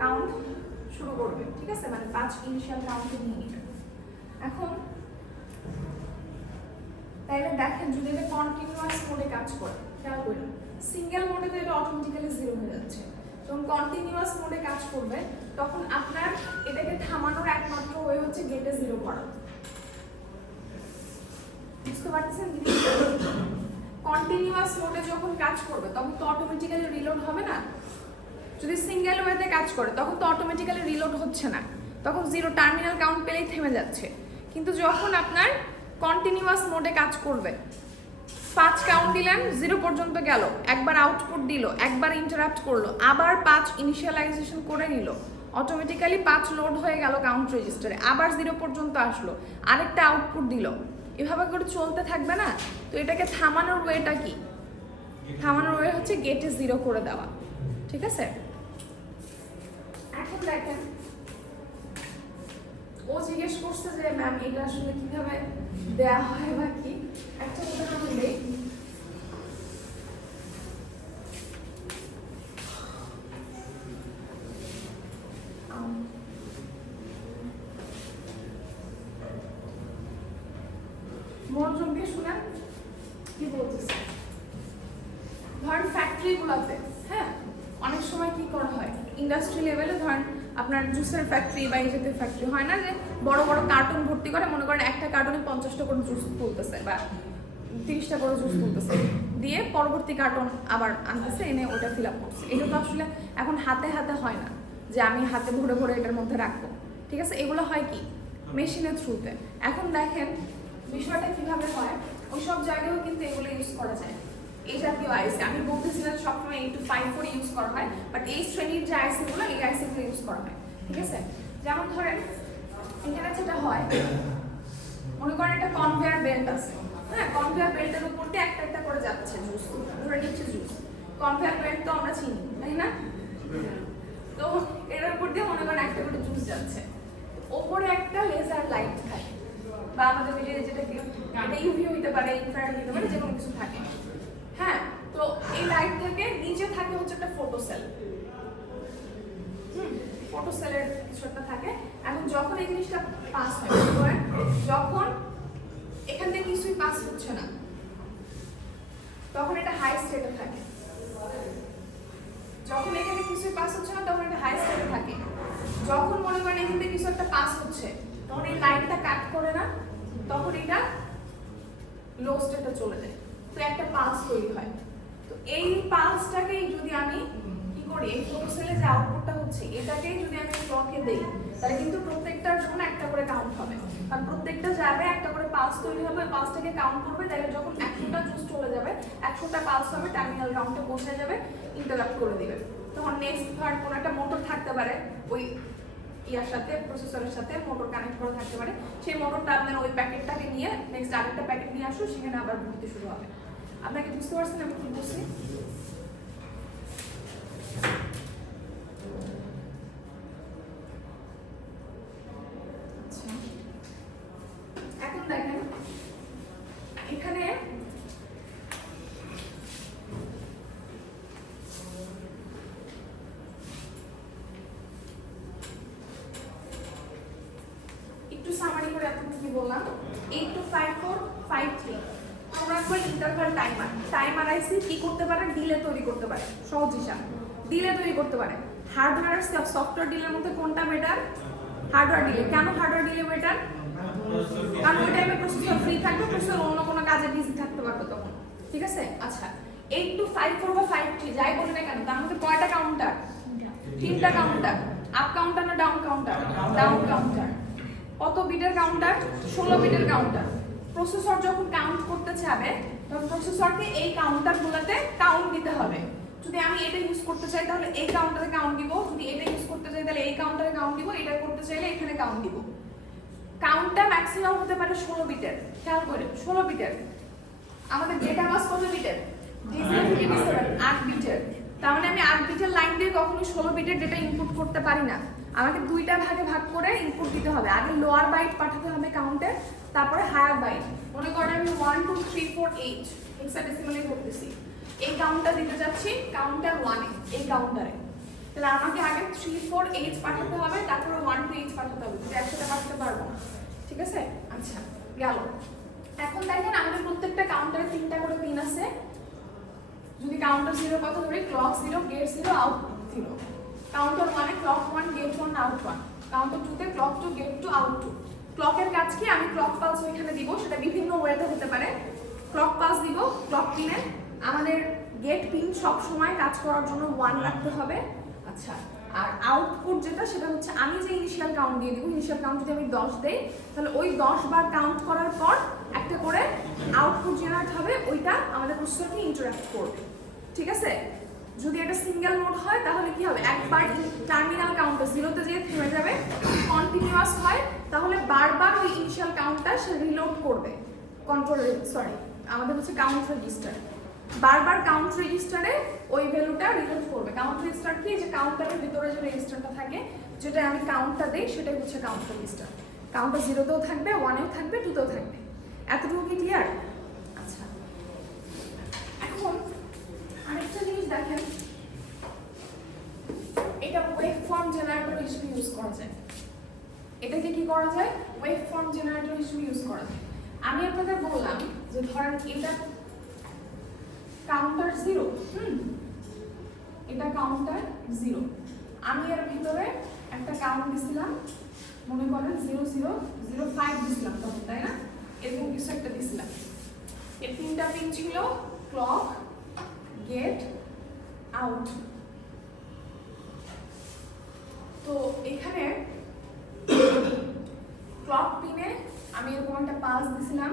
কাউন্ট শুরু করবে। ঠিক আছে? মানে 5 ইনিশিয়াল কাউন্টে নিয়ে নিবে। এখন তাইলে দেখেন যদি এটা কন্টিনিউয়াস মোডে কাজ করে, খেয়াল করুন সিঙ্গেল মোডে তো এটা অটোমেটিক্যালি 0 হয়ে যাচ্ছে। যখন কন্টিনিউয়াস মোডে কাজ করবে তখন আপনার এটাকে থামানোর একমাত্র ওয়ে হচ্ছে গেটে 0 করা। বুঝতে পারতেছেন? কন্টিনিউয়াস মোডে যখন কাজ করবে তখন তো অটোমেটিক্যালি রিলোড হবে না। যদি সিঙ্গেল ওয়েতে কাজ করে তখন তো অটোমেটিক্যালি রিলোড হচ্ছে না, তখন জিরো টার্মিনাল কাউন্ট পেলেই থেমে যাচ্ছে। কিন্তু যখন আপনার কন্টিনিউয়াস মোডে কাজ করবে, 5 কাউন্ট দিলেন, 0 পর্যন্ত গেল, একবার আউটপুট দিল, একবার ইন্টারাপ্ট করলো, আবার 5 ইনিশিয়ালাইজেশন করে নিল, অটোমেটিক্যালি 5 লোড হয়ে গেল কাউন্ট রেজিস্টারে, আবার 0 পর্যন্ত আসলো, আরেকটা আউটপুট দিল, এভাবে করে চলতে থাকবে না? তো এটাকে থামানোর ওয়েটা কি? থামানোর ওয়ে হচ্ছে গেটে 0 করে দেওয়া। ঠিক আছে? এখন দেখেন, ও জিজ্ঞেস করছে যে ম্যাম এটা আসলে কিভাবে দেয়া হয় বা কি। একটা উদাহরণ দিই। মনোযোগ দিয়ে শুনেন কি বলতেছে। ধরেন ফ্যাক্টরি গুলাতে, হ্যাঁ, অনেক সময় কি করা হয়, ইন্ডাস্ট্রি লেভেলে ধরেন আপনার জুসের ফ্যাক্টরি বা এই জাতীয় ফ্যাক্টরি হয় না, যে বড় বড় কার্টুন ভর্তি করে, মনে করেন একটা কার্টুনে 50টা করে জুস তুলতেছে বা 30টা করে জুস তুলতেছে, দিয়ে পরবর্তী কার্টুন আবার আনতেছে, এনে ওটা ফিল আপ করছে। এটা তো আসলে এখন হাতে হাতে হয় না যে আমি হাতে ভরে ভরে এটার মধ্যে রাখবো। ঠিক আছে? এগুলো হয় কি মেশিনের থ্রুতে। এখন দেখেন বিষয়টা কিভাবে হয়, ওই সব জায়গায়ও কিন্তু এগুলো ইউজ করা যায়। এই জাতীয় আইসি আমি বলতেছিলাম সবসময় 8-5 ইউজ করা হয়, বাট এই শ্রেণীর যে আইসিগুলো, এই আইসিগুলো ইউজ করা হয়। ঠিক আছে? যেমন ধরেন এখানে যেটা হয়, মনে করেন একটা কনভেয়ার বেল্ট আছে, হ্যাঁ, কনভেয়ার বেল্টের উপর দিয়ে একটা একটা করে যাচ্ছে জুস, ধরে নিচ্ছে জুস। কনভেয়ার বেল্ট তো আমরা চিনি, তাই না? তো এর উপর দিয়ে মনে করেন একটা করে জুস যাচ্ছে, ওপরে একটা লেজার লাইট থাকে, বা আমাদের যেটা এটা ইউভি হইতে পারে, ইনফ্রারেড হইতে পারে, যে কোনো কিছু থাকে। হ্যাঁ, তো এই লাইট থেকে নিচে থাকে হচ্ছে একটা ফটোসেল। ফটোসেলের কিছু একটা থাকে। এখন যখন এই জিনিসটা পাস হয়, যখন এখান থেকে কিছুই পাস হচ্ছে না, তখন এটা হাই স্টেটে থাকে। যখন এখানে কিছুই পাস হচ্ছে না, তখন এটা হাই স্টেটে থাকে। যখন মনে করেন এখান থেকে কিছু একটা পাস হচ্ছে, তখন এই লাইটটা কাট করে না, তখন এটা লো স্টেটে চলে যায়। তো একটা পালস তৈরি হয়। তো এই পালসটাকে যদি আমি কি করি, এই ফটোসেলে যে আউটপুটটা হচ্ছে, এটাকে যদি আমি ক্লকে দেই, তাহলে কিন্তু প্রত্যেকটার জন্য একটা করে কাউন্ট হবে। কারণ প্রত্যেকটা যাবে একটা করে পালস তৈরি হবে, পালসটাকে কাউন্ট করবে, তাহলে যখন 100টা জুস চলে যাবে, 100টা পালস হবে, টার্মিনাল কাউন্টে পৌঁছে যাবে, ইন্টারাপ্ট করে দিবে। তখন নেক্সট ধর কোনো একটা মোটর থাকতে পারে, ওই ইয়ার সাথে, প্রসেসরের সাথে মোটর কানেক্ট করা থাকতে পারে, সেই মোটরটা আপনার ওই প্যাকেটটাকে নিয়ে নেক্সট আরেকটা প্যাকেট নিয়ে আসো, সেখানে আবার ভর্তি শুরু হবে। আপনাকে বুঝতে পারছেন আমি কি বলছি? আচ্ছা, এখন দেখেন এখানে একটু সামারি করে আপনাকে কি বললাম, 8-5-4-5-3 আমরা একবার ইন্টারভাল টাইমার। টাইমার আইসি কি করতে পারে, ডিলে তৈরি করতে পারে। সহজ হিসাব, ডিলে তৈরি করতে পারে। হার্ডওয়্যার আর সফটওয়্যার ডিলের মধ্যে কোনটা বেটার? Hardware delay. কেন হার্ডওয়্যার ডিলে বেটার? কারণ ওই টাইমে প্রসেসর ফ্রি থাকবে, প্রসেসর অন্য কোনো কাজে বিজি থাকতে পারবে তখন। ঠিক আছে? আচ্ছা, 8-5-4 বা 5-3 যাই বলি না কেন, তার মধ্যে কয়টা কাউন্টার? 3টা কাউন্টার। আপ কাউন্টার না ডাউন কাউন্টার? Down counter. কত বিটের কাউন্টার? 16 বিটের কাউন্টার। প্রসেসর যখন কাউন্ট করতে চাবে, তখন প্রসেসরকে এই কাউন্টারগুলোতে কাউন্ট দিতে হবে। যদি আমি এটা ইউজ করতে চাই তাহলে এই কাউন্টারে কাউন্ট দিব, যদি এটা ইউজ করতে চাই তাহলে এই কাউন্টারে কাউন্ট দিব, এটা করতে চাইলে এখানে কাউন্ট দিব। কাউন্টটা ম্যাক্সিমাম হতে পারে 16 বিটের। খেয়াল করে 16 বিটের। আমাদের ডেটা বাস কত বিটের? D0-D7 8 বিটের। তার মানে আমি 8 বিটের লাইন দিয়ে কখনো 16 বিটের ডেটা ইনপুট করতে পারি না। আমাকে দুইটা ভাগে ভাগ করে ইনপুট দিতে হবে। আগে লোয়ার বাইট পাঠাতে হবে কাউন্টে, তারপরে হায়ার বাইট। মনে করেন আমি 1 2 3 4 8 হেক্সাডেসিমালে করতেছি, এই কাউন্টটা দিতে যাচ্ছি কাউন্টার 1 এ, এই কাউন্টারে। তাহলে আমাকে আগে 3 4 8 পাঠাতে হবে, তারপরে 1 2 8 পাঠাতে হবে, যদি একসাথে পাঠাতে পারবো না। ঠিক আছে? আচ্ছা, গেল। এখন দেখেন আমাদের প্রত্যেকটা কাউন্টারে 3টা করে পিন আছে। যদি কাউন্টার 0 কথা ধরি, ক্লক 0, গেট 0, আউটপুট 0। কাউন্টার 1 এ ক্লক 1, গেট 1, আউট 1। কাউন্টার 2 তে ক্লক 2, গেট 2, আউট 2। ক্লকের কাজ কি, আমি ক্লক পালস ওইখানে দিব, সেটা বিভিন্ন ওয়েতে হতে পারে। ক্লক পালস দিব ক্লক পিনে। আমাদের গেট পিন সব সময় কাজ করার জন্য 1 রাখতে হবে। আচ্ছা, আর আউটপুট যেটা সেটা হচ্ছে আমি যে ইনিশিয়াল কাউন্ট দিয়ে দিব, ইনিশিয়াল কাউন্ট যদি আমি 10 দেই তাহলে ওই 10 বার কাউন্ট করার পর একটা করে আউটপুট জেনারেট হবে, ওইটা আমাদের প্রসেসরকে ইন্টারাক্ট করবে। ঠিক আছে? যদি এটা সিঙ্গেল মোড হয় তাহলে কি হবে, একবার টার্মিনাল কাউন্টটা 0 তে যেয়ে থেমে যাবে। কন্টিনিউয়াস হয় তাহলে বারবার ওই ইনিশিয়াল কাউন্টটা সে রিলোড করবে। আমাদের হচ্ছে কাউন্ট রেজিস্টার, বারবার কাউন্ট রেজিস্টারে ওই ভ্যালুটা রিলোড করবে। কাউন্ট রেজিস্টার কি, যে কাউন্টারের ভিতরে যে রেজিস্টারটা থাকে, যেটা আমি কাউন্টটা দেই সেটাই হচ্ছে কাউন্ট রেজিস্টার। কাউন্টটা 0তেও থাকবে, 1এও থাকবে, 2তেও থাকবে। এতটুকু কি ক্লিয়ার? আচ্ছা, এখন আরেকটা জিনিস দেখেন, এটা ওয়েভ ফর্ম জেনারেটর হিসেবে ইউজ করা যায়। এটাকে কি করা যায়, ওয়েভ ফর্ম জেনারেটর হিসেবে ইউজ করা যায়। আমি আপনাদের বললাম যে ধরেন এটা কাউন্টার 0, এটা কাউন্টার 0, আমি এর ভিতরে একটা কাউন্ট দিছিলাম, মনে করেন 0005 দিছিলাম তখন, তাই না? এরকম কিছু একটা দিছিলাম। এর 3টা পিন ছিল, ক্লক, গেট, আউট। তো এখানে ক্লক পিনে আমি এরকম একটা পালস দিছিলাম,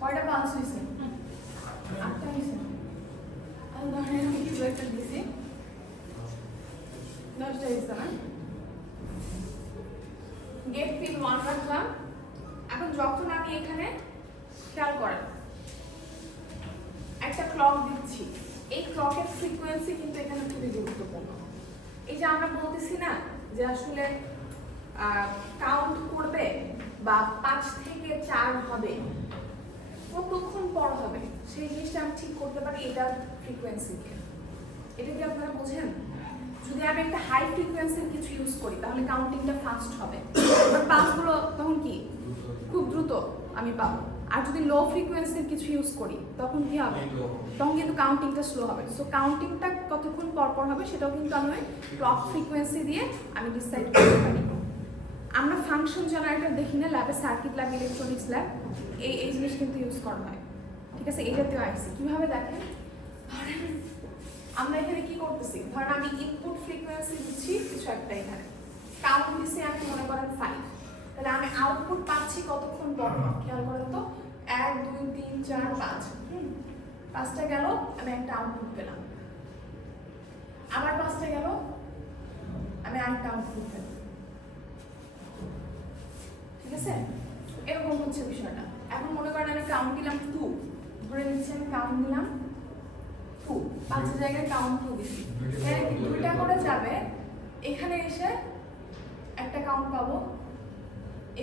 কয়টা পালস হয়েছে? 8টা হয়েছে। আর ধরেন আমি কিছু একটা দিছি, 10টা হয়েছে না? গেট পিন 1 রাখলাম। এখন যখন আমি এখানে খেয়াল করেন একটা ক্লক দিচ্ছি, এই ক্লকের ফ্রিকোয়েন্সি কিন্তু এখানে খুবই গুরুত্বপূর্ণ। এই যে আমরা বলতেছি না যে আসলে কাউন্ট করবে বা 5 থেকে 4 হবে, কতক্ষণ পর হবে সেই জিনিসটা আমি ঠিক করতে পারি এটার ফ্রিকোয়েন্সি দিয়ে। এটা কি আপনারা বোঝেন? যদি আমি একটা হাই ফ্রিকোয়েন্সির কিছু ইউজ করি তাহলে কাউন্টিংটা ফাস্ট হবে, বাট পালসগুলো তখন কি খুব দ্রুত আমি পাবো। আর যদি লো ফ্রিকোয়েন্সির কিছু ইউজ করি তখন কি হবে, তখন কিন্তু কাউন্টিংটা স্লো হবে। সো কাউন্টিংটা কতক্ষণ পর পর হবে সেটাও কিন্তু আমি ওই ক্লক ফ্রিকোয়েন্সি দিয়ে আমি ডিসাইড করতে পারি। আমরা ফাংশন জেনারেটর দেখি না ল্যাবে, সার্কিট ল্যাব, ইলেকট্রনিক্স ল্যাব, এই জিনিস কিন্তু ইউজ করা হয়। ঠিক আছে? এই জাতীয় আইসি কিভাবে দেখেন, আমরা এখানে কি করতেছি, ধরেন আমি ইনপুট ফ্রিকোয়েন্সি দিচ্ছি কিছু একটা, এখানে কাউন্ট দিচ্ছি আমি মনে করেন 5, তাহলে আমি আউটপুট পাচ্ছি কতক্ষণ পর? খেয়াল করেন তো, 1 2 3 4 5, 5টা গেল, আমি একটা আউটপুট পেলাম। আবার 5টা গেল, আমি আরেকটা আউটপুট পেলাম। ঠিক আছে? এরকম হচ্ছে বিষয়টা। এখন মনে করেন আমি কাউন্ট দিলাম 2, ধরে নিচ্ছি আমি কাউন্ট দিলাম 2, 5 জায়গায় কাউন্ট 2 দিচ্ছি, তাহলে কি 2টা করে যাবে, এখানে এসে একটা কাউন্ট পাবো,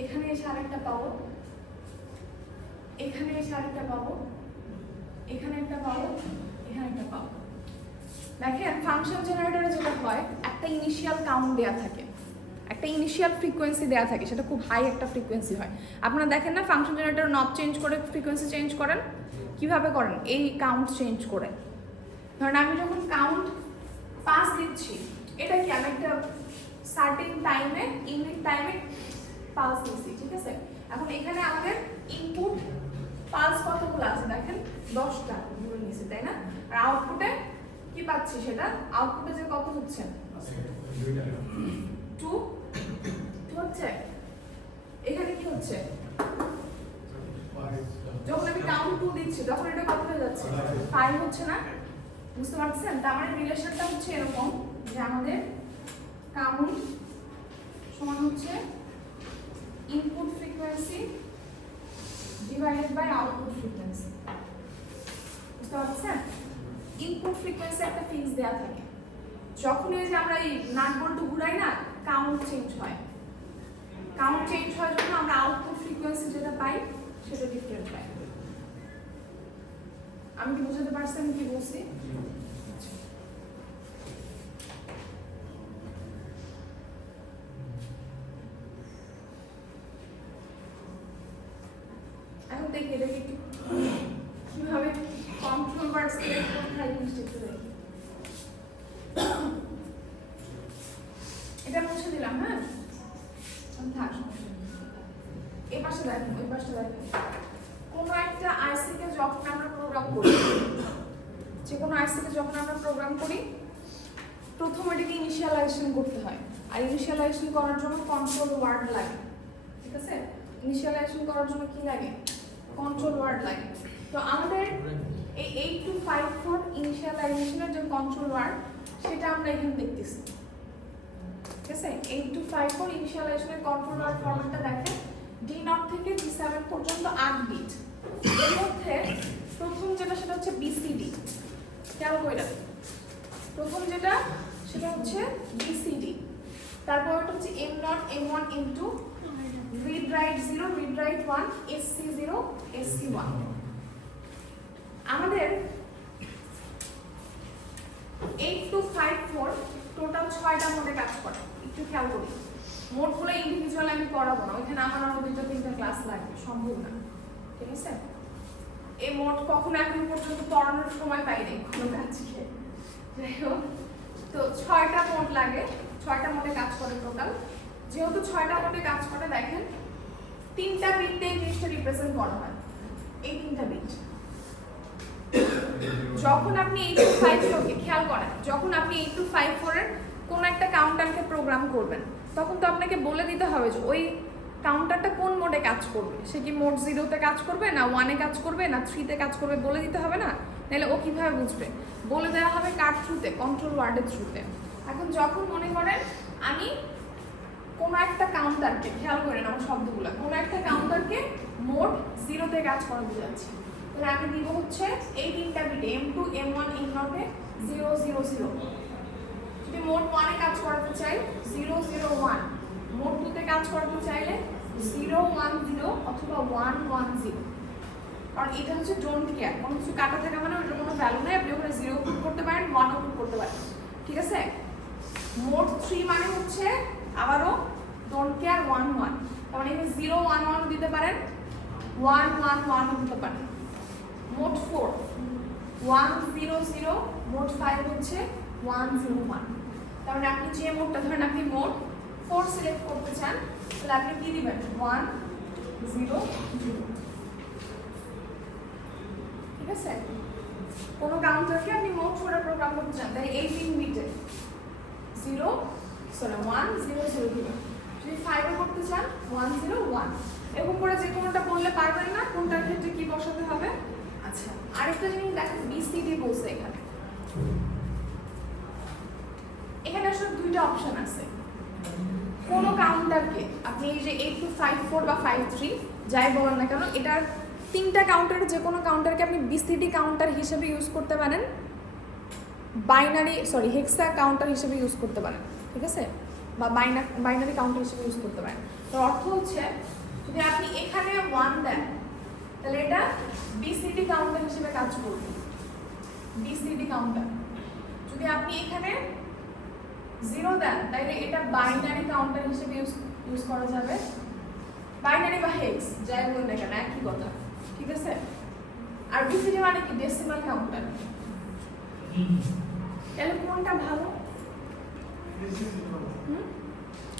এখানে এসে আরেকটা পাবো, এখানে এসে আরেকটা পাবো, এখানে একটা পাবো, এখানে একটা পাবো। দেখেন ফাংশন জেনারেটরে যেটা হয়, একটা ইনিশিয়াল কাউন্ট দেয়া থাকে, একটা ইনিশিয়াল ফ্রিকোয়েন্সি দেওয়া থাকে, সেটা খুব হাই একটা ফ্রিকোয়েন্সি হয়। আপনারা দেখেন না ফাংশন জেনারেটর নব চেঞ্জ করে ফ্রিকোয়েন্সি চেঞ্জ করেন, কিভাবে করেন? এই কাউন্ট চেঞ্জ করে। ধরেন আমি যখন কাউন্ট 5 দিচ্ছি, এটা কি আমি একটা সার্টেন টাইমে, ইউনিট টাইমে পালস দিচ্ছি। ঠিক আছে? এখন এখানে আমাদের ইনপুট পালস কতগুলো আছে দেখেন, 10টা ধরে নিয়েছি, তাই না? আর আউটপুটে কি পাচ্ছি, সেটা আউটপুটে যে কত হচ্ছে 2 হচ্ছে। এখানে কি হচ্ছে, যখন আমি কাউন্ট 2 দিচ্ছি তখন এটা কত হয়ে যাচ্ছে, 5 হচ্ছে না? বুঝতে পারছেন? তার মানে রিলেশনটা হচ্ছে এরকম যে আমাদের কাউন্ট সমান হচ্ছে input frequency divided by output frequency. বুঝতে পারছেন? ইনপুট ফ্রিকোয়েন্সি একটা ফিক্স দেয়া থাকে, যখন এই যে আমরা এই নাট বল্টু ঘুরাই না, কাউন্ট চেঞ্জ হয়। কাউন্ট চেঞ্জ হয় যখন আমরা আউটপুট ফ্রিকোয়েন্সি যেটা পাই সেটা ডিফারেন্ট পাই। আমি কি বুঝতে পারছেন কি বলছি? এখন দেখি এটা কি কিভাবে কন্ট্রোল বার সিলেক্ট করতে হয় জিনিসটা একটু দেখি। এটা মুছে দিলাম, হ্যাঁ থাক, এই পাশে দেখেন, ওই পাশে দেখেন। কোনো একটা আইসিকে যখন আমরা প্রোগ্রাম করি, যে কোনো আইসিকে যখন আমরা প্রোগ্রাম করি, প্রথমে এটাকে ইনিশিয়ালাইজেশন করতে হয়। আর ইনিশিয়ালাইজেশন করার জন্য কন্ট্রোল ওয়ার্ড লাগে, ঠিক আছে? ইনিশিয়ালাইজেশন করার জন্য কি লাগে? কন্ট্রোল ওয়ার্ড লাগে। তো আমাদের এই 8254 ইনিশিয়ালাইজেশনের যে কন্ট্রোল ওয়ার্ড, সেটা আমরা এখানে দেখতেছি, ঠিক আছে? 8254 ইনিশিয়ালাইজেশনের কন্ট্রোল ওয়ার্ড ফরম্যাটটা দেখেন, D0 থেকে D7 পর্যন্ত 8 বিট। এর মধ্যে প্রথম যেটা সেটা হচ্ছে BCD, খেয়াল করে রাখুন। প্রথম যেটা সেটা হচ্ছে BCD, তারপর এটা হচ্ছে M0, M1, M2, read write 0, read write 1, SC0, SC1। আমাদের 8254 টোটাল 6টা মোডে কাজ করে। একটু খেয়াল করি, মোডগুলো ইন্ডিভিজুয়াল আমি পড়াবো না, ওইখানে আমার আরো 2-3টা ক্লাস লাগবে, সম্ভব না, ঠিক আছে? এই মোড কখনো এখন পর্যন্ত পড়ানোর সময় পাইনি কোনো কাজকে। যাই হোক, তো 6টা মোড লাগে, 6টা মোডে কাজ করে টোটাল। যেহেতু 6টা মোডে কাজ করে, দেখেন 3টা বিট দিয়ে জিনিসটা রিপ্রেজেন্ট করা হয়, এই 3টা বিট। যখন আপনি 8254 খেয়াল করেন, যখন আপনি 8254 এর কোন একটা কাউন্টারকে প্রোগ্রাম করবেন, তখন তো আপনাকে বলে দিতে হবে যে ওই কাউন্টারটা কোন মোডে কাজ করবে। সে কি মোড 0-তে কাজ করবে, না 1-এ কাজ করবে, না 3-তে কাজ করবে, বলে দিতে হবে না? তাহলে ও কিভাবে বুঝবে? বলে দেওয়া হবে কার থ্রুতে? কন্ট্রোল ওয়ার্ডের থ্রুতে। এখন যখন মনে করেন আমি কোনো একটা কাউন্টারকে, খেয়াল করেন আমার শব্দগুলো, কোনো একটা কাউন্টারকে মোড 0-তে কাজ করাতে যাচ্ছি, তাহলে আমি দিব হচ্ছে এই 3টা বিট M2, M1, M0 এ 0, 0, 0। যদি মোড 1-এ কাজ করাতে চাই 0, 0, 1, মোড 2-তে কাজ করাতে চাইলে 0, 1, 0 অথবা 1, 1, 0। কারণ এটা হচ্ছে ডোন্ট কেয়ার, কোনো কিছু কাটা থাকা মানে ওটার কোনো ভ্যালু নেই, আপনি ওখানে 0 পুট করতে পারেন, 1 পুট করতে পারেন, ঠিক আছে? মোড 3 মানে হচ্ছে আবারও ডোন্ট কেয়ার 1, 1, তার মানে এখানে 0, 1, 1 দিতে পারেন, 1, 1, 1 দিতে পারেন। মোড 4 1, 0, 0, মোড 5 হচ্ছে 1, 0, 1। তার মানে আপনি যে মোডটা, ধরেন আপনি মোড 4 সিলেক্ট করতে চান, তাহলে আপনি কি দিবেন? 1, 0, 0, ঠিক আছে? কোনো কাউন্টারকে আপনি মোড 4 এ প্রোগ্রাম করতে চান, তাই 18 বিটে 1, 0, 0 দিবেন। যদি 5 এ করতে চান 1, 0, 1। এরকম করে যে কোনোটা বললে পারবেন না কোনটার ক্ষেত্রে কি বসাতে হবে। আচ্ছা, আরেকটা জিনিস দেখেন, BCD বলছে এখানে। এখানে আসলে 2টা অপশন আছে। কোনো কাউন্টারকে আপনি এই যে 8254 বা 53 যাই বলেন না কেন, এটার 3টা কাউন্টার, যে কোনো কাউন্টারকে আপনি BCD কাউন্টার হিসেবে ইউজ করতে পারেন, হেক্সা কাউন্টার হিসেবে ইউজ করতে পারেন, ঠিক আছে? বা বাইনারি কাউন্টার হিসেবে ইউজ করতে পারেন। তার অর্থ হচ্ছে যদি আপনি এখানে 1 দেন, তাহলে এটা BCD কাউন্টার হিসেবে কাজ করবে, BCD কাউন্টার। যদি আপনি এখানে 0 দেন, তাহলে এটা বাইনারি কাউন্টার হিসেবে ইউজ করা যাবে, বাইনারি বা হেক্স যাই বলুন না কেন একই কথা, ঠিক আছে? আর BCD মানে কি? Decimal counter. তাহলে কোনটা ভালো?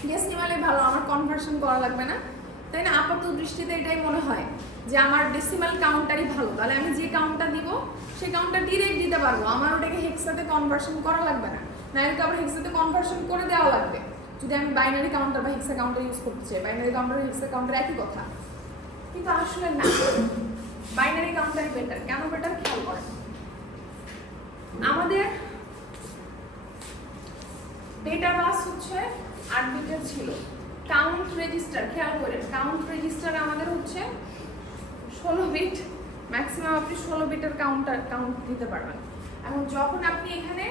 ডেসিমালে ভালো, আমার কনভার্সন করা লাগবে না, তাই না? আপাতত দৃষ্টিতে এটাই মনে হয় যে আমার ডেসিমাল কাউন্টারই ভালো, তাহলে আমি যে কাউন্টার দিব সেই কাউন্টার ডিরেক্ট দিতে পারবো, আমার ওটাকে হেক্সাতে কনভার্সন করা লাগবে না, নাহলে তো আবার হেক্সাতে কনভার্সন করে দেওয়া লাগবে যদি আমি বাইনারি কাউন্টার বা হেক্সা কাউন্টার ইউজ করতে চাই। বাইনারি কাউন্টার হেক্সা কাউন্টার একই কথা, কিন্তু আসলে না, বাইনারি কাউন্টারই বেটার। কেন বেটার? খেয়াল করেন, আমাদের ডেটা বাস হচ্ছে 8 বিটের ছিল, কাউন্ট রেজিস্টার, খেয়াল করেন কাউন্ট রেজিস্টার আমাদের হচ্ছে 16 বিট, ম্যাক্সিমাম আপনি 16 বিটের কাউন্ট দিতে পারবেন। এখন যখন আপনি এখানে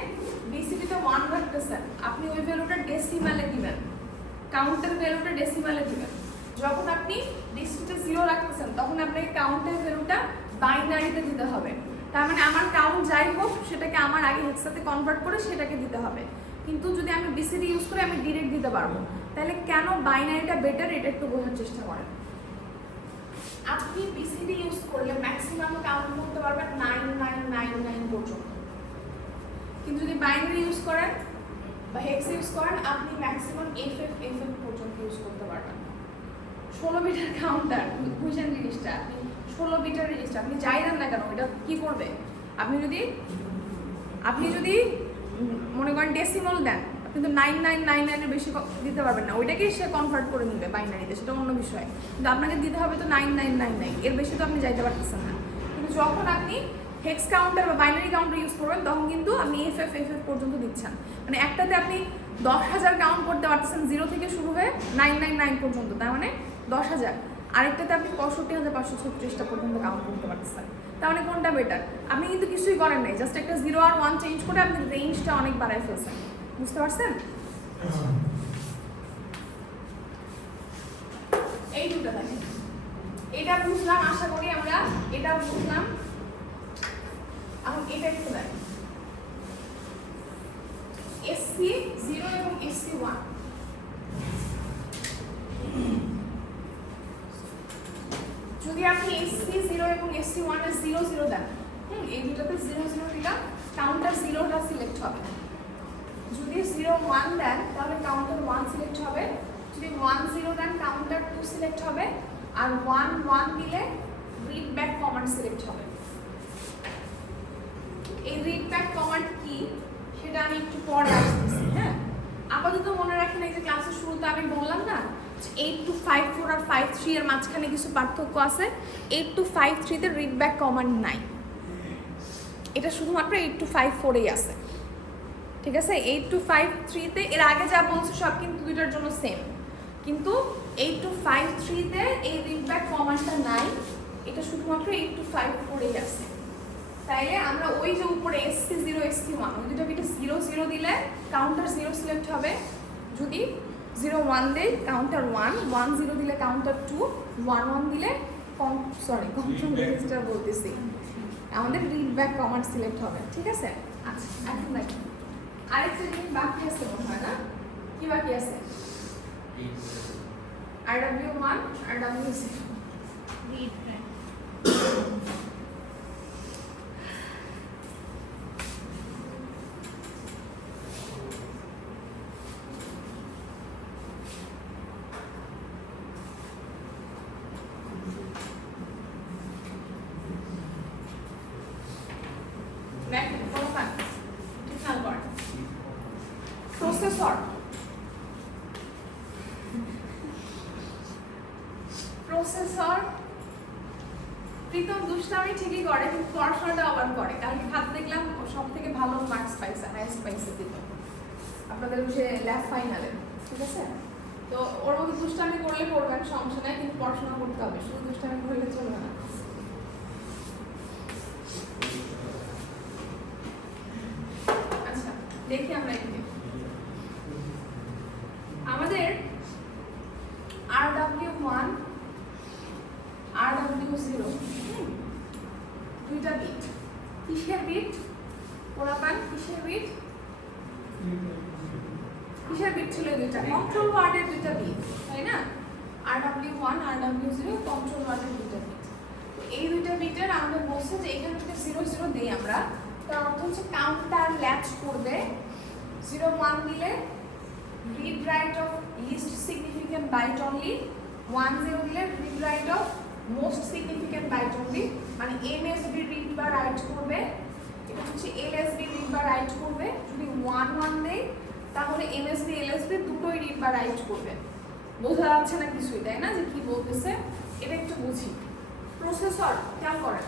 BCD-তে 1 রাখতেছেন, আপনি ওই ভ্যালুটা ডেসিমালে দিবেন, কাউন্টের ভ্যালুটা ডেসিমালে দিবেন। যখন আপনি BCD-তে 0 রাখতেছেন, তখন আপনাকে কাউন্টের ভ্যালুটা বাইনারিতে দিতে হবে। তার মানে আমার কাউন্ট যাই হোক সেটাকে আমার আগে হেক্সাতে কনভার্ট করে সেটাকে দিতে হবে, কিন্তু যদি আমি BCD ইউজ করে আমি ডিরেক্ট দিতে পারবো। তাহলে কেন বাইনারিটা বেটার, এটা একটু বোঝার চেষ্টা করেন। আপনি BCD ইউজ করলে ম্যাক্সিমাম কাউন্ট করতে পারবেন 9999 পর্যন্ত। কিন্তু যদি বাইনারি ইউজ করেন বা হেক্স ইউজ করেন আপনি ম্যাক্সিমাম FF পর্যন্ত ইউজ করতে পারবেন। 16 বিটের কাউন্টার, বুঝেন জিনিসটা, আপনি 16 বিটের রেজিস্টার আপনি যাই দেন না কেন এটা কি করবে, আপনি যদি মনে করেন ডেসিমাল দেন আপনি তো 9999 এর বেশি দিতে পারবেন না, ওইটাকেই সে কনভার্ট করে নিবে বাইনারিতে, সেটা অন্য বিষয়। কিন্তু আপনাকে দিতে হবে তো 9999, এর বেশি তো আপনি যাইতে পারতেছেন না। কিন্তু যখন আপনি হেক্স কাউন্টার বা বাইনারি কাউন্টার ইউজ করবেন তখন কিন্তু আপনি FF পর্যন্ত দিচ্ছেন, মানে একটাতে আপনি 10,000 কাউন্ট করতে পারতেছেন 0 থেকে শুরু হয়ে 999 পর্যন্ত, তার মানে 10,000। আরেকটাতে আপনি 65,536টা পর্যন্ত কাউন্ট করতে পারতেছেন। তার মানে কোনটা বেটার? আপনি কিন্তু কিছুই করেন নাই, জাস্ট একটা 0 আর 1 চেঞ্জ করে আপনি রেঞ্জটা অনেক বাড়াই ফেলছেন, বুঝতে পারছেন? এই দুটো দেখেন, এটা বুঝলাম, আশা করি আমরা এটা বুঝলাম। এখন এটা একটু দেখেন, SC0 এবং SC1, যদি আপনি SC0 এবং SC1 এর 00 দেন, এই দুটোতে 00 দিলে কাউন্টার 0টা সিলেক্ট হবে। যদি 01 দেন তাহলে কাউন্টার 1 সিলেক্ট হবে, যদি 10 দেন কাউন্টার 2 সিলেক্ট হবে, আর 11 দিলে রিড ব্যাক কমান্ড সিলেক্ট হবে। এই রিড ব্যাক কমান্ড কি সেটা আমি একটু পরে আসতেছি। হ্যাঁ, আপাতত মনে রাখেন এই যে ক্লাসের শুরুতে আমি বললাম না 8254 আর 53 এর মাঝখানে কিছু পার্থক্য আছে। 8253 তে রিড ব্যাক কমান্ড নাই, এটা শুধুমাত্র 8254 আছে, ঠিক আছে? 8253 তে এর আগে যা বলছি সব কিন্তু দুইটার জন্য সেম, কিন্তু 8253 তে এই রিড ব্যাক কমান্ডটা নাই, এটা শুধুমাত্র 8254 আছে। তাইলে আমরা ওই যে উপরে SC0 SC1 ওই দুটো বিটে 00 দিলে কাউন্টার 0 সিলেক্ট হবে, যদি 01 দেই কাউন্টার 1, 10 দিলে কাউন্টার 2, 11 দিলে কন্ট্রোল রেজিস্টার বলতেছি, আমাদের রিড ব্যাক কমান্ড সিলেক্ট হবে, ঠিক আছে? আচ্ছা, এখন দেখেন আরেকটা জিনিস বাকি আছে মনে হয় না, কি বাকি আছে? RW1 RW0 read back. Processor Pritam দুষ্টামি ঠিকই করে কিন্তু পড়াশোনাটা আবার করে, কালকে ভাত দেখলাম সব থেকে ভালো মার্কস পাইছে, হাইয়েস্ট পাইছে প্রীতম আপনাদের সে ল্যাব ফাইনালে, ঠিক আছে? তো ওর মধ্যে দুষ্টামি করলে করবেন, সমস্যা নাই, কিন্তু পড়াশোনা করতে হবে, শুধু দুষ্টামি করলে চলবে না। আচ্ছা দেখি আমরা এখানে আমাদের RW1 RW0 দুইটা বিট, কিসের বিট পোলাপান, কিসের বিট ছিল? দুইটা কন্ট্রোল ওয়ার্ডের দুইটা বিট, তাই না? RW1 RW0 কন্ট্রোল ওয়ার্ডের দুইটা বিট। তো এই দুইটা বিটের আমাদের বলছে যে এখানে যদি 00 দেই আমরা, তার অর্থ হচ্ছে কাউন্টার ল্যাচ করবে, 01 দিলে read write of least significant byte only, 10 দিলে read write of most significant byte only, মানে MSB read বা write করবে, এটা হচ্ছে LSB read বা write করবে। যদি 11 দেই তাহলে MSB LSB দুটোই read বা write করবে। বোঝা যাচ্ছে না কিছুই, তাই না, যে কি বলতেছে? এটা একটু বুঝি। প্রসেসর খেয়াল করেন,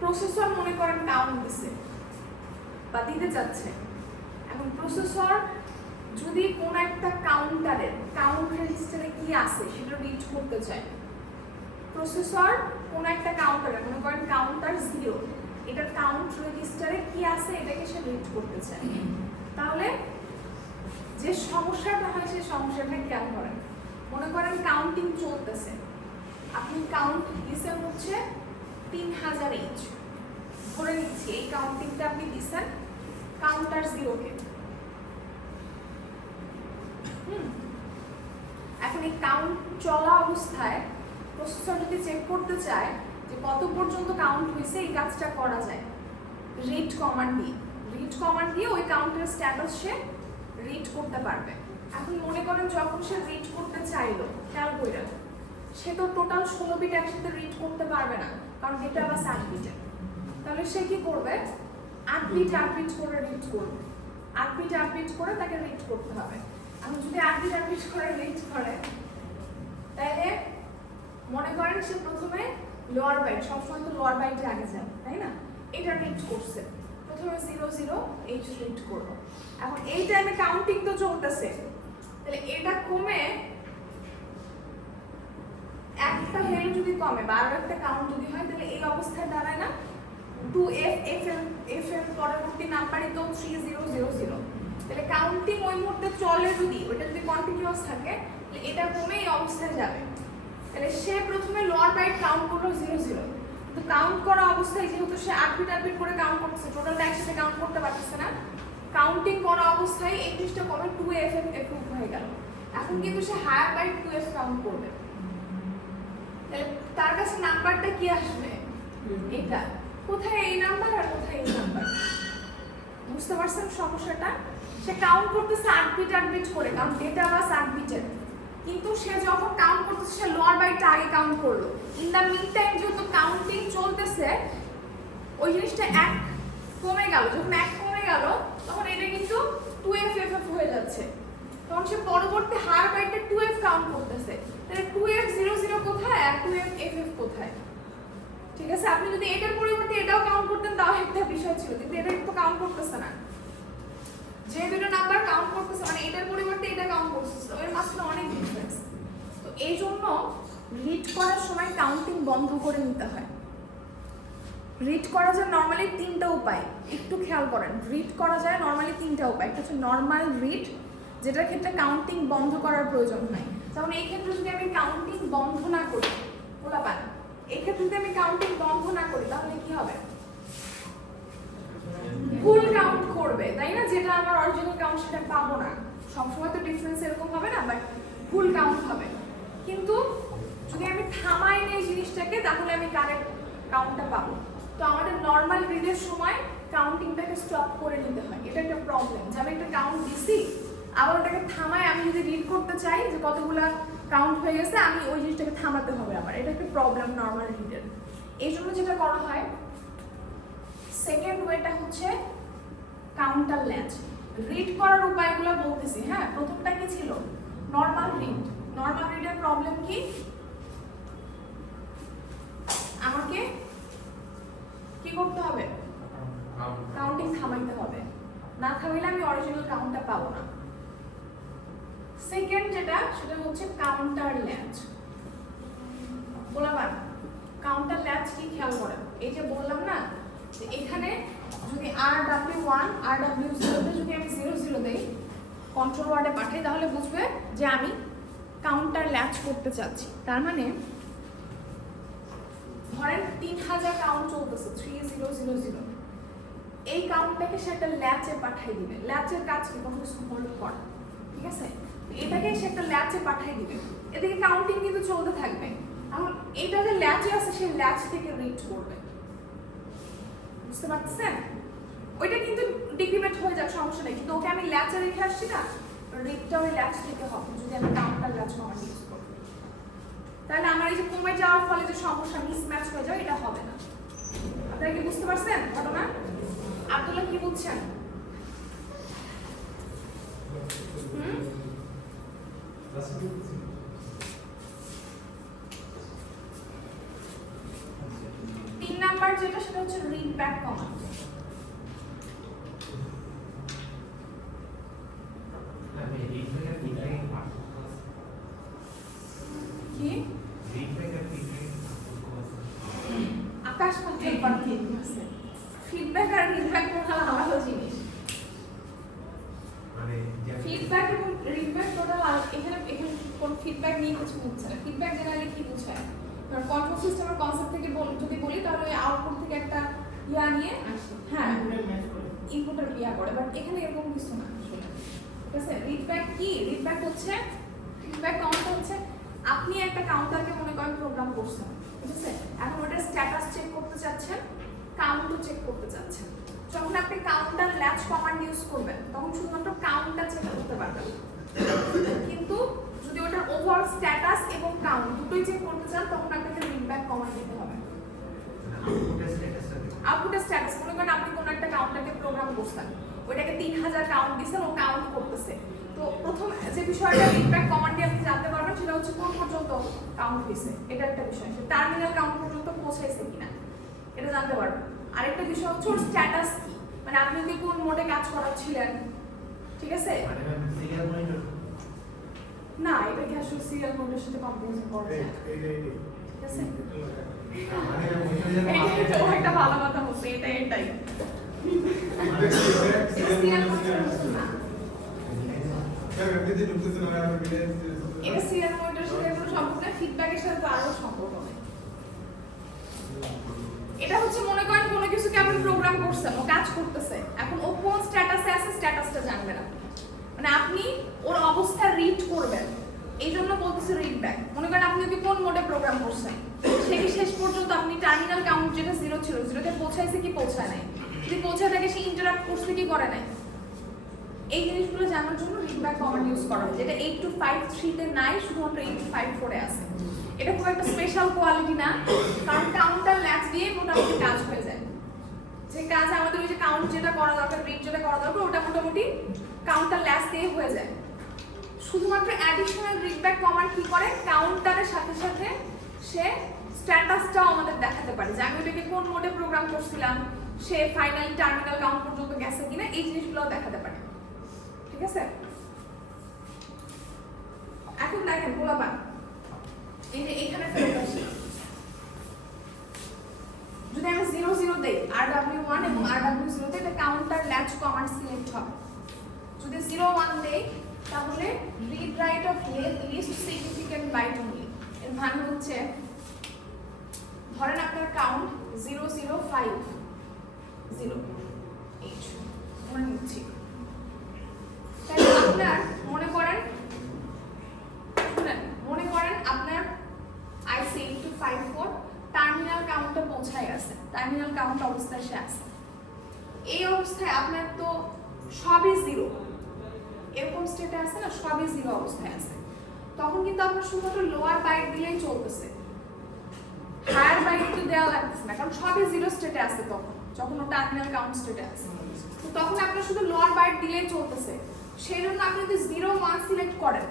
প্রসেসর মনে করেন কাউন্ট দিছে বা দিতে যাচ্ছে, এখন প্রসেসর যদি কোন একটা কাউন্টারের কাউন্ট রেজিস্টারে কি আছে সেটা রিড করতে চায়, প্রসেসর কোন একটা কাউন্টারে মনে করেন কাউন্টার 0, এটার কাউন্ট রেজিস্টারে কি আছে এটাকে সে রিড করতে চায়, তাহলে যে সমস্যাটা হয় সেই সমস্যাটা খেয়াল করেন। মনে করেন কাউন্টিং চলতেছে, আপনি কাউন্ট দিছেন হচ্ছে 3000H, ধরে নিচ্ছি এই কাউন্টিংটা আপনি দিছেন কাউন্টার 0-কে। এখন এই কাউন্ট চলা অবস্থায় প্রসেসর যদি চেক করতে চায় যে কত পর্যন্ত কাউন্ট হয়েছে এই কাজটা করা যায় রিড কমান্ড দিয়ে। রিড কমান্ড দিয়ে ওই কাউন্টের স্ট্যাটাস সে রিড করতে পারবে। এখন মনে করেন যখন সে রিড করতে চাইলো, খেয়াল কইরা, সে তো টোটাল 16 বিট একসাথে রিড করতে পারবে না, কারণ ডেটা বাস 8 বিটের। তাহলে সে কি করবে, 8 বিট করে রিড করবে, 8 বিট করে তাকে রিড করতে হবে। এখন যদি 8 বিট করে রিড করে, তাহলে মনে করেন সে প্রথমে লোয়ার বাইট, সবসময় তো লোয়ার বাইটে আগে যাবে, তাই না? এটা রিড করছে, প্রথমে 00H রিড করলো। এখন এই টাইমে কাউন্টিং তো চলতেছে, তাহলে এটা কমে একটা ভ্যালু যদি কমে বা আরো একটা কাউন্ট যদি হয়, তাহলে এই অবস্থায় দাঁড়ায় না 2FFM পরবর্তী নাম্বারই তো 3000। তাহলে কাউন্টিং ওই মুহূর্তে চলে, যদি ওটা যদি কন্টিনিউয়াস থাকে তাহলে এটা কমে এই অবস্থায় যাবে। তাহলে সে প্রথমে লোয়ার বাইট কাউন্ট করলো 00, কিন্তু কাউন্ট করা অবস্থায় যেহেতু সে 8 বিট করে কাউন্ট করতেছে, টোটালটা একসাথে কাউন্ট করতে পারতেছে না, কাউন্টিং করা অবস্থায় এই জিনিসটা কমে 2FF হয়ে গেল। এখন কিন্তু সে হায়ার বাইট 2F কাউন্ট করবে, তাহলে তার কাছে নাম্বারটা কি আসবে, এটা। কোথায় এই নাম্বার আর কোথায় এই নাম্বার, বুঝতে পারছেন সমস্যাটা? সে কাউন্ট করতেছে 8 বিট করে, কারণ ডেটা বাস 8 বিটের, কিন্তু সে যখন কাউন্ট করতেছে সে লোয়ার বাইটটা আগে কাউন্ট করলো। ইন দ্য মিন টাইম যেহেতু কাউন্টিং চলতেছে, ওই জিনিসটা 1 কমে গেল। যখন 1 কমে গেল তখন এটা কিন্তু 2FFF হয়ে যাচ্ছে, তখন সে পরবর্তী হায়ার বাইটে 2F কাউন্ট করতেছে। তাহলে 2F00 কোথায় আর 2FFF কোথায়? ঠিক আছে, আপনি যদি এটার পরিবর্তে এটাও কাউন্ট করতেন তাও একটা বিষয় ছিল, কিন্তু এটা তো কাউন্ট করতেছে না। যে দুটো নাম্বার কাউন্ট করতেছে, মানে এটার পরিবর্তে এটা কাউন্ট করতেছে, এর মাঝখানে অনেক ডিফারেন্স। তো এই জন্য রিড করার সময় কাউন্টিং বন্ধ করে নিতে হয়। রিড করা যায় নর্মালি 3টা উপায়, একটু খেয়াল করেন। রিড করা যায় নর্মালি 3টা উপায়। একটা হচ্ছে নর্মাল রিড, যেটার ক্ষেত্রে কাউন্টিং বন্ধ করার প্রয়োজন নাই। যেমন এই ক্ষেত্রে যদি আমি কাউন্টিং বন্ধ না করি, বলা পান, এই ক্ষেত্রে যদি আমি কাউন্টিং বন্ধ না করি তাহলে কি হবে, ফুল কাউন্ট করবে, তাই না? যেটা আমার অরিজিনাল কাউন্ট সেটা পাবো না। সবসময় তো ডিফারেন্স এরকম হবে না, বাট ফুল কাউন্ট হবে। কিন্তু যদি আমি থামাই নেই জিনিসটাকে, তাহলে আমি কারেক্ট কাউন্টটা পাবো। তো আমাদের নর্মাল রিডের সময় কাউন্টিংটাকে স্টপ করে নিতে হয়, এটা একটা প্রবলেম। যে আমি একটা কাউন্ট দিছি, আবার ওটাকে থামায় আমি যদি রিড করতে চাই যে কতগুলা কাউন্ট হয়ে গেছে, আমি ওই জিনিসটাকে থামাতে হবে আমার, এটা একটা প্রবলেম নর্মাল রিডের। এই জন্য যেটা করা হয়, সেকেন্ড ওয়েটা হচ্ছে কাউন্টার ল্যাচ। রিড করার উপায়গুলো বলতেছি, হ্যাঁ। প্রথমটা কি ছিল, নর্মাল রিড। নর্মাল রিডের প্রবলেম কি, আমাকে কি করতে হবে, কাউন্টিং থামাইতে হবে, না থামাইলে আমি অরিজিনাল কাউন্টটা পাবো না। সেকেন্ড যেটা, সেটা হচ্ছে কাউন্টার ল্যাচ। বললাম কাউন্টার ল্যাচ কি, খেয়াল করেন। এই যে বললাম না, যে এখানে যদি RW1 RW0 তে যদি আমি 00 দেই, কন্ট্রোল ওয়ার্ডে পাঠাই, তাহলে বুঝবে যে আমি কাউন্টার ল্যাচ করতে চাচ্ছি। তার মানে ধরেন 3000 কাউন্ট চলতেছে, 3000। এই কাউন্টটাকে সে একটা ল্যাচে পাঠিয়ে দিবে। ল্যাচের কাজ কি, কোনো কিছু হোল্ড করা, ঠিক আছে? এটাকে সে একটা ল্যাচে পাঠিয়ে দিবে, এদিকে কাউন্টিং কিন্তু চলতে থাকবে। এখন এটা যে ল্যাচে আছে, সে ল্যাচ থেকে রিড করবে, বুঝতে পারছেন? ওইটা কিন্তু ডিক্রিমেন্ট হয়ে যাবে, সমস্যা নেই, কিন্তু ওকে আমি ল্যাচে রেখে আসছি না, রিডটা ওই ল্যাচ থেকে হবে যদি আমি কাউন্টার ল্যাচ কমান্ড ইউজ করি। তাহলে আমার এই যে কমে যাওয়ার ফলে যে সমস্যা, মিসম্যাচ হয়ে যাবে, এটা হবে না। আপনারা কি বুঝতে পারছেন ঘটনা? আব্দুল্লাহ কি বুঝছেন? তিন নাম্বার যেটা, সেটা হচ্ছে রিড ব্যাক কমান্ড। আকাশ পাতাল পার্থক্য আছে। ফিডব্যাক আর রিডব্যাক টোটাল আলাদা জিনিস। মানে ফিডব্যাক এবং রিডব্যাক টোটাল এখানে কোন ফিডব্যাক নিয়ে কিছু হচ্ছে না। ফিডব্যাক জেনারেলি কি বোঝায়, কারণ কন্ট্রোল সিস্টেমের কনসেপ্ট থেকে যদি বলি, তাহলে ওই আউটপুট থেকে একটা ইয়া নিয়ে আসে, হ্যাঁ, ইনপুটের ইয়া করে, বাট এখানে এরকম কিছু না আসলে, ঠিক আছে? রিডব্যাক কি, রিডব্যাক হচ্ছে, ফিডব্যাক কাউন্টার হচ্ছে, আপনি একটা কাউন্টারকে মনে করেন প্রোগ্রাম করছেন, ঠিক আছে? এখন ওটা স্ট্যাটাস চেক করতে চাচ্ছেন, কাউন্টও চেক করতে চাচ্ছেন। যখন আপনি কাউন্টার ল্যাচ কমান্ড ইউজ করবেন তখন শুধুমাত্র কাউন্টটা চেক করতে পারবেন, কিন্তু যদি ওটার ওভারঅল স্ট্যাটাস এবং কাউন্ট দুটোই চেক করতে চান তখন আপনাকে রিড ব্যাক কমান্ড দিতে হবে। আউটপুটের স্ট্যাটাস মনে করেন আপনি কোনো একটা কাউন্টারকে প্রোগ্রাম করছেন, ওইটাকে 3000 কাউন্ট দিয়েছেন, ও কাউন্ট করতেছে। তো প্রথম যে বিষয়টা রিড ব্যাক কমান্ড দিয়ে আপনি জানতে পারবেন সেটা হচ্ছে কোন পর্যন্ত কাউন্ট হয়েছে, এটা একটা বিষয়। সে টার্মিনাল কাউন্ট পর্যন্ত পৌঁছাইছে কিনা এটা জানতে পারবেন। আরেকটা বিষয় হচ্ছে ওর স্ট্যাটাস কি, মানে আপনি কি কোন মোডে কাজ করাচ্ছিলেন, ঠিক আছে? না, এটা কি আসলে সিরিয়াল মোডের সাথে কম্পারিজন করা যায়? ঠিক আছে, এইটাই তো একটা ভালো কথা হচ্ছে, এটাই সিরিয়াল মোডের না, এটা সিরিয়াল মোডের সাথে কোনো সম্পর্ক নেই, ফিডব্যাকের সাথে তো আরো সম্পর্ক নেই। এটা হচ্ছে মনে করেন কোনো কিছুকে আপনি প্রোগ্রাম করছেন, ও কাজ করতেছে, এখন ও কোন স্ট্যাটাসে আছে স্ট্যাটাসটা জানবেন আপনি, মানে আপনি ওর অবস্থা রিড করবেন, এই জন্য বলতেছি রিড ব্যাক। মনে করেন আপনি যদি কোন মোডে প্রোগ্রাম করছেন, সে কি শেষ পর্যন্ত আপনি টার্মিনাল কাউন্ট যেটা 0 ছিল 0 পৌঁছাইছে কি পৌঁছায় নাই, যদি পৌঁছায় থাকে সে ইন্টারাপ্ট করছে কি করে নাই, এই জিনিসগুলো জানার জন্য রিড ব্যাক কমান্ড ইউজ করা হয়, যেটা 8253 তে নাই, শুধুমাত্র 8254 এ আছে। এটা খুব একটা স্পেশাল কোয়ালিটি না, কারণ কাউন্টার ল্যাচ দিয়ে মোটামুটি কাজ হয়ে যায়। যে কাজ আমাদের ওই যে কাউন্ট যেটা করা দরকার, রিড যেটা করা দরকার, ওটা মোটামুটি কাউন্টার ল্যাচ দিয়ে হয়ে যায়। শুধুমাত্র অ্যাডিশনাল রিড ব্যাক কমান্ড কি করে, কাউন্টারের সাথে সাথে সে স্ট্যাটাসটাও আমাদের দেখাতে পারে, যে আমি ওটাকে কোন মোডে প্রোগ্রাম করছিলাম, সে ফাইনালি টার্মিনাল কাউন্ট পর্যন্ত গেছে কিনা, এই জিনিসগুলোও দেখাতে পারে। ঠিক আছে, এখন দেখেন গোলাপান এই যে এখানে ফেরত আসে, যদি আমি 00 দেই rw1 এবং rw0 তে, এটা কাউন্টার ল্যাচ কমান্ড সিলেক্ট হবে। যদি 01 দেই তাহলে read write of least significant byte only, এর মানে হচ্ছে ধরেন আপনার কাউন্ট 0050 h মনে নিচ্ছি, তাহলে আপনার মনে করেন আপনার IC 8254 টার্মিনাল কাউন্টে পৌঁছায় আছে, টার্মিনাল কাউন্ট অবস্থায় সে আছে। এই অবস্থায় আপনার তো সবই 0, এরকম স্টেটে আছে না, সবই 0 অবস্থায় আছে, তখন কিন্তু আপনার শুধুমাত্র লোয়ার বাইট দিলেই চলতেছে, হায়ার বাইট তো দেওয়া লাগতেছে না, কারণ সবই 0 স্টেটে আছে তখন, যখন ও টার্মিনাল কাউন্ট স্টেটে আছে। তো তখন আপনার শুধু লোয়ার বাইট দিলেই চলতেছে, সেই জন্য আপনি যদি 01 সিলেক্ট করেন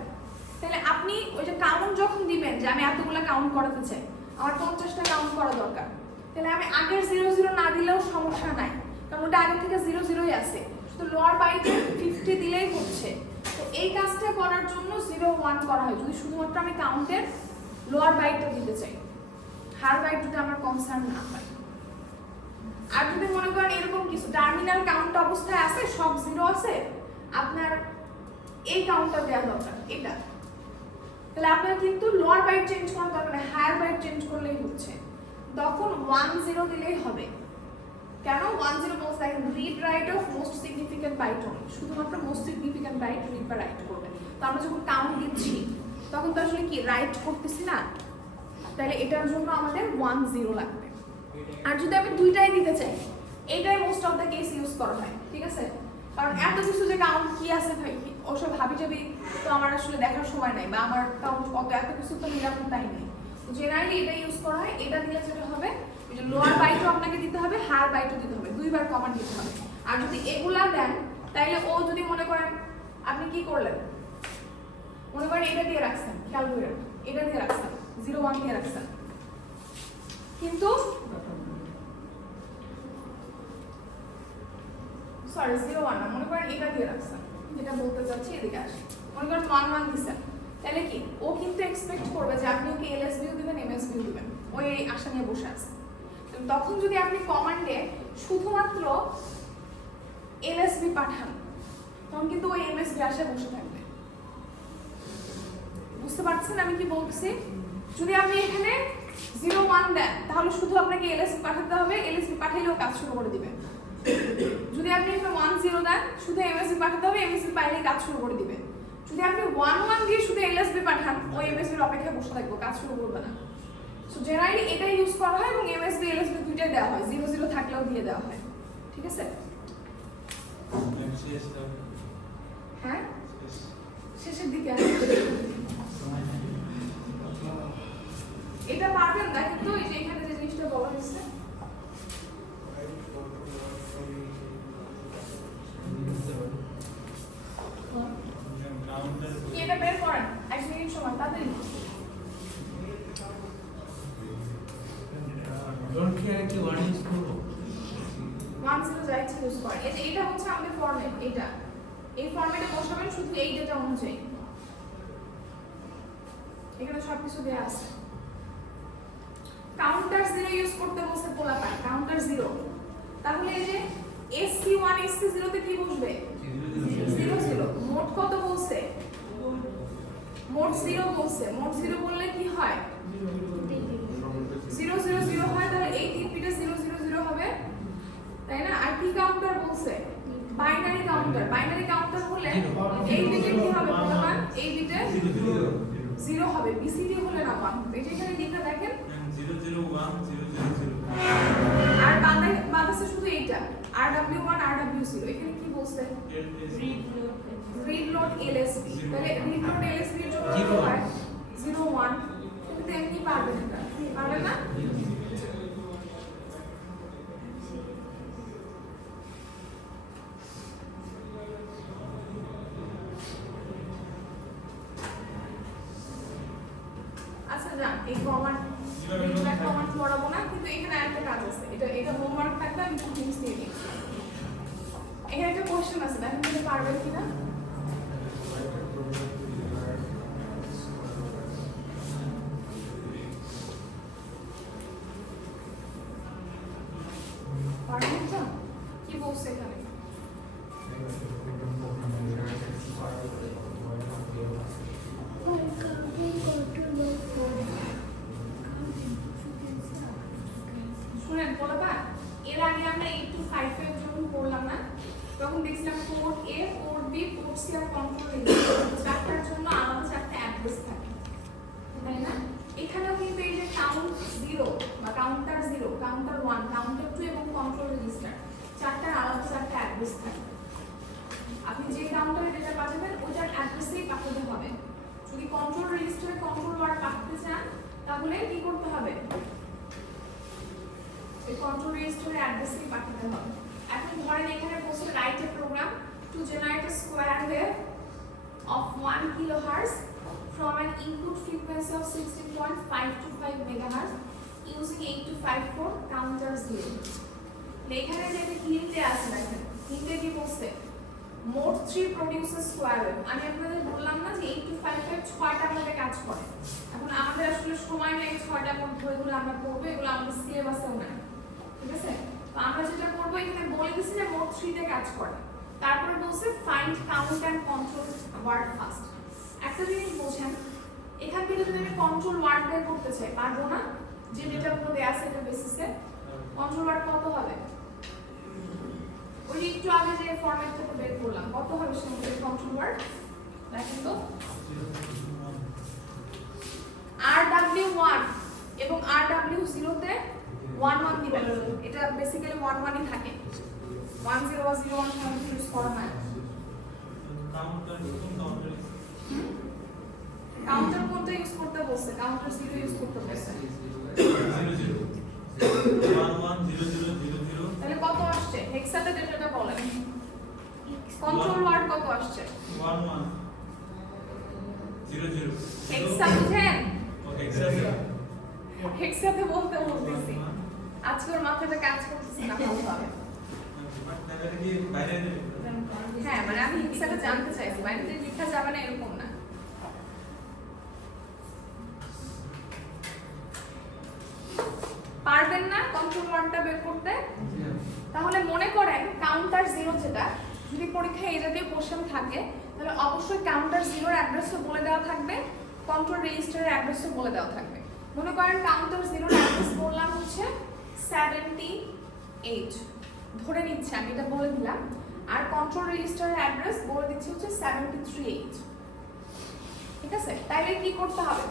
তাহলে আপনি ওই যে কাউন্ট যখন দিবেন, যে আমি এতগুলো কাউন্ট করাতে চাই, আমার 50টা কাউন্ট করা দরকার, তাহলে আমি আগের 00 না দিলেও সমস্যা নাই, কারণ ওটা আগে থেকে 00ই আছে, শুধু লোয়ার বাইটে 50 দিলেই হচ্ছে। তো এই কাজটা করার জন্য 01 করা হয়, যদি শুধুমাত্র আমি কাউন্টের লোয়ার বাইটটা দিতে চাই, হায়ার বাইট যদি আমার কনসার্ন না হয়। আর যদি মনে করেন এরকম কিছু টার্মিনাল কাউন্ট অবস্থায় আছে, সব 0 আছে, আপনার এই কাউন্টটা দেওয়া দরকার, এটা, তাহলে আপনার কিন্তু লোয়ার বাইট চেঞ্জ করার দরকার নেই, হায়ার বাইট চেঞ্জ করলেই হচ্ছে, তখন 10 দিলেই হবে। কেন 10 বলতে দেখেন read write of most significant byte only, শুধুমাত্র মোস্ট সিগনিফিক্যান্ট বাইট রিড বা রাইট করবে। তো আমরা যখন কাউন্ট দিচ্ছি তখন তো আসলে কি রাইট করতেছি না, তাহলে এটার জন্য আমাদের 10 লাগবে। আর যদি আমি দুইটাই দিতে চাই, এইটাই most of the case use করা হয়, ঠিক আছে, কারণ এত কিছু যে কাউন্ট কি আছে ভাই ওসব ভাবি যাবি তো আমার আসলে দেখার সময় নাই, বা আমার কাউন্ট কত এত কিছু তো নিরাপত্তাই নেই। জেনারেলি এটা ইউজ করা হয়, এটা দিলে যেটা হবে লোয়ার বাইটও আপনাকে দিতে হবে, হায়ার বাইটও দিতে হবে, দুইবার কমান্ড দিতে হবে। আর যদি এগুলা দেন তাইলে ও যদি মনে করেন আপনি কি করলেন, মনে করেন এটা দিয়ে রাখছেন, খেয়াল করেন এটা দিয়ে রাখছেন, 01 দিয়ে রাখছেন, কিন্তু সরি 01 না, মনে করেন এটা দিয়ে রাখছেন, যেটা বলতে চাচ্ছি এদিকে আসে, মনে করেন 11 দিচ্ছেন, তাহলে কি ও কিন্তু এক্সপেক্ট করবে যে আপনি ওকে LSB দিবেন MSB দিবেন, ওই আশা নিয়ে বসে আছে। তখন যদি আপনি কমান্ডে শুধুমাত্র LSB পাঠান তখন কিন্তু ওই MSB আশায় বসে থাকবে। বুঝতে পারছেন আমি কি বলতেছি? যদি আপনি এখানে 01 দেন তাহলে শুধু আপনাকে LSB পাঠাতে হবে, LSB পাঠাইলেও কাজ শুরু করে দিবে। যদি আপনি এখানে 10 দেন শুধু MSB পাঠাতে হবে, MSB পাইলেই কাজ শুরু করে দিবে। যদি আপনি 11 দিয়ে শুধু LSB পাঠান, ওই MSB এর অপেক্ষায় বসে থাকবে, কাজ শুরু করবে না। সো জেনারেলি এটা ইউজ করা হয় এবং MSB দেওয়া হয়, 0 0 থাকলেও দিয়ে দেওয়া হয়, ঠিক আছে? হ্যাঁ শেষের দিকে এটা পারবেন দেখেন তো, এই যে এখানে যে জিনিসটা বলা হয়েছে এটা বের করেন 1 মিনিট সময় তাড়াতাড়ি। ডোন্ট কেয়ার কি ওয়ান ইউজ করব 1 0 যা ইচ্ছা ইউজ করেন। এই যে এটা হচ্ছে আমাদের ফরম্যাট, এটা এই ফরম্যাটে বসাবেন শুধু এই ডেটা অনুযায়ী, এখানে সবকিছু দেয়া আছে। কাউন্টার 0 ইউজ করতে বলছে পোলাপার, কাউন্টার 0, তাহলে এই যে SC1 SC0 তে কি বসবে 0 0। মোট কত বলছে, মোট 0 বলছে, মোট 0 বললে কি হয় 0 0 0 হয়, তাহলে এই তিন বিটে 0 0 0 হবে, তাই না? আর কি কাউন্টার বলছে বাইনারি কাউন্টার, বাইনারি কাউন্টার হলে এই বিটে কি হবে পোলাপার, এই বিটে 0 হবে, BCD হলে না 1, এই যে এখানে লেখা দেখেন 0 0 1 0 0 0 আর বাতাসে শুধু এইটা RW1 RW0, এখানে কি বলছে রিড লোড LSB, তাহলে রিড লোড LSB এর জন্য কি হয় 0 1, কিন্তু এমনি পারবেন না, পারবেন না? আচ্ছা না, এই কমান্ড এটা কমান্ড পড়াবো না, কিন্তু এখানে আরেকটা কাজ আছে, এটা হোমওয়ার্ক থাকবে, আমি একটু জিনিস দিয়ে দিই। এখানে একটা কোশ্চেন আছে, দেখেন এটা পারবেন কিনা। পারবেন তো? কি বলছে এখানে শুনেন পোলাপা, এর আগে আমরা 8 to 5 এর জন্য পড়লাম না, তখন দেখছিলাম port A, port B, port C আর কন্ট্রোল চারটার জন্য আলাদা চারটা অ্যাড্রেস থাকে, তাই না? এখানেও কিন্তু এই যে কাউন্ট 0 বা কাউন্টার 0, কাউন্টার 1, কাউন্টার 2 এবং কন্ট্রোল রেজিস্টার চারটার আলাদা চারটা অ্যাড্রেস থাকে। আপনি যে কাউন্টারে ডেটা পাঠাবেন ওইটার অ্যাড্রেসেই পাঠাতে হবে। যদি কন্ট্রোল রেজিস্টারে কন্ট্রোল ওয়ার্ড পাঠাতে চান তাহলে কি করতে হবে, এই কন্ট্রোল রেজিস্টারের অ্যাড্রেসেই পাঠাতে হবে। এখন ধরেন এখানে বলছে write a program to generate a square wave of 1 kilohertz from an input frequency of 16.525 megahertz using 8254 counter 0. এখানে যে হিন্টে আছে দেখেন, হিন্টে কি বলছে মোড 3 প্রোডিউসেস স্কয়ার ওয়েভ। আমি আপনাদের বললাম না যে 8255 ছয়টার মধ্যে কাজ করে। এখন আমাদের আসলে সময় নেই ছয়টার মধ্যে এগুলো আমরা পড়বো, এগুলো আমাদের সিলেবাসেও নাই, ঠিক আছে? তো আমরা যেটা করবো এখানে বলে দিছি যে মোড 3 তে কাজ করে, তারপরে বলছে find count and control word first. একটা জিনিস বোঝেন, এখান থেকে যদি আমি কন্ট্রোল ওয়ার্ড বের করতে চাই পারবো না, যে ডেটাগুলো দেয়া আছে এটা বেসিসে কন্ট্রোল ওয়ার্ড কত হবে, ওই একটু আগে যে ফরম্যাট থেকে বের করলাম কত হবে সেটা কন্ট্রোল ওয়ার্ড দেখেন তো RW1 এবং RW0 তে 1 1 দিবেন, এটা বেসিক্যালি 1 1 ই থাকে, 1 0 বা 0 1 সাধারণত ইউজ করা হয়। কাউন্টার কোনটা ইউজ করতে বলছে, কাউন্টার 0 ইউজ করতে বলছে 1 1 0 0 0 0, তাহলে কত আসছে হেক্সাতে ডেটাটা বলেন, কন্ট্রোল ওয়ার্ড কত আসছে 1 1 0 0 হেক্সা বুঝেন, ওকে হেক্সাতে বলতে বলতেছি, আজকে ওর মাথাটা কাজ করতেছে না ভালোভাবে। এটা কি বাইরে দেবে? হ্যাঁ মানে আমি হেক্সাটা জানতে চাইছি, বাইরে থেকে লেখা যাবে না এরকম না। পারবেন না কন্ট্রোল ওয়ার্ডটা বের করতে? তাহলে মনে করেন কাউন্টার 0 যেটা, যদি পরীক্ষায় এই জাতীয় কোশ্চেন থাকে তাহলে অবশ্যই কাউন্টার 0 এর অ্যাড্রেসও বলে দেওয়া থাকবে, কন্ট্রোল রেজিস্টারের অ্যাড্রেসও বলে দেওয়া থাকবে। মনে করেন কাউন্টার 0 এর অ্যাড্রেস বললাম হচ্ছে 78, ধরে নিচ্ছি আমি এটা বলে দিলাম, আর কন্ট্রোল রেজিস্টারের অ্যাড্রেস বলে দিচ্ছি হচ্ছে 738, ঠিক আছে? তাইলে কি করতে হবে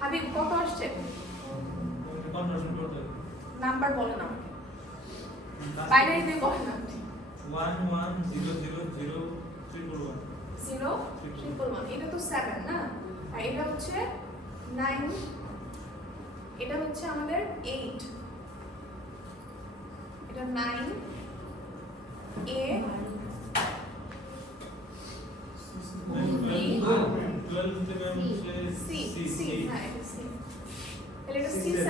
হাবিব, কত আসছে কনভার্সন করতে হবে নাম্বার বলেন আমাকে, বাইনারি দিয়ে বলেন আপনি। 11000311 0 111, এটা তো 7 না, আর এটা হচ্ছে 9, এটা হচ্ছে আমাদের 8, এটা 9 A 12 থেকে হচ্ছে C C হ্যাঁ এটা C, তাহলে এটা C7,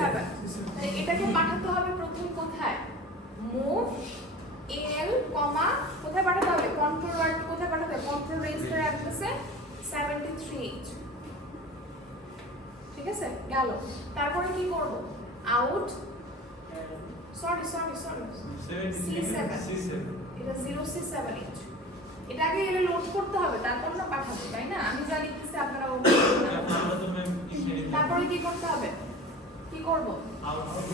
তাহলে এটাকে পাঠাতে হবে প্রথম কোথায়, মুভ এল কমা কোথায় পাঠাতে হবে, কন্ট্রোল ওয়ার্ড কোথায় পাঠাতে হবে, কন্ট্রোল রেজিস্টার অ্যাড্রেসে 73H, ঠিক আছে গেল। তারপরে কি করব, আউট সরি C7, এটা 0C7H, এটা আগে এলে লোড করতে হবে তারপর না পাঠাবো, তাই না? আমি যা লিখতেছি আপনারা আমরা তো ম্যাম তারপরে কি করতে হবে, কি করব, আউট করব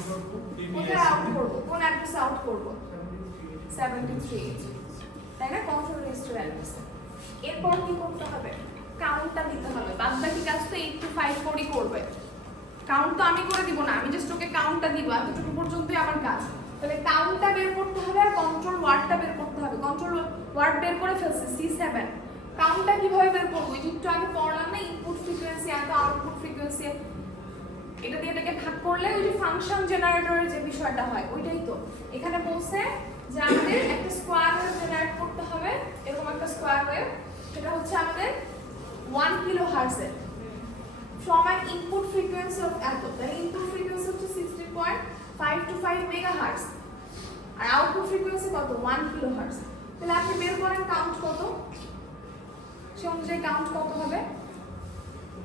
কোথায় আউট করব, কোন অ্যাড্রেসে আউট করব, 73H, তাই না, কন্ট্রোল রেজিস্টার অ্যাড্রেসে। এরপর কি করতে হবে, কাউন্টটা দিতে হবে, বাদ বাকি কাজ তো 8 to 5 করে করবে, কাউন্ট তো আমি করে দিব না, আমি জাস্ট ওকে কাউন্টটা দিব, এতটুকু পর্যন্তই আমার কাজ। তাহলে কাউন্টটা বের করতে হবে আর কন্ট্রোল ওয়ার্ডটা বের করতে হবে, কন্ট্রোল ওয়ার্ড বের করে ফেলছে C7, কাউন্টটা কিভাবে বের করব, এই যে একটু আগে পড়লাম না, ইনপুট ফ্রিকোয়েন্সি আর আউটপুট ফ্রিকোয়েন্সি, এটা দিয়ে এটাকে ভাগ করলে ওই যে ফাংশন জেনারেটরের যে বিষয়টা হয় ওইটাই তো এখানে বলছে যে আমাদের একটা স্কয়ার ওয়েভ জেনারেট করতে হবে, এরকম একটা স্কয়ার ওয়েভ, সেটা হচ্ছে আমাদের 1 কিলোহার্টজ এর from an input frequency of এত, তাহলে ইনপুট ফ্রিকোয়েন্সি হচ্ছে 16.525 মেগাহার্টজ আর আউটপুট ফ্রিকোয়েন্সি কত, 1 কিলোহার্টজ। তাহলে আপনি বের করেন কাউন্ট কত, সে অনুযায়ী কাউন্ট কত হবে,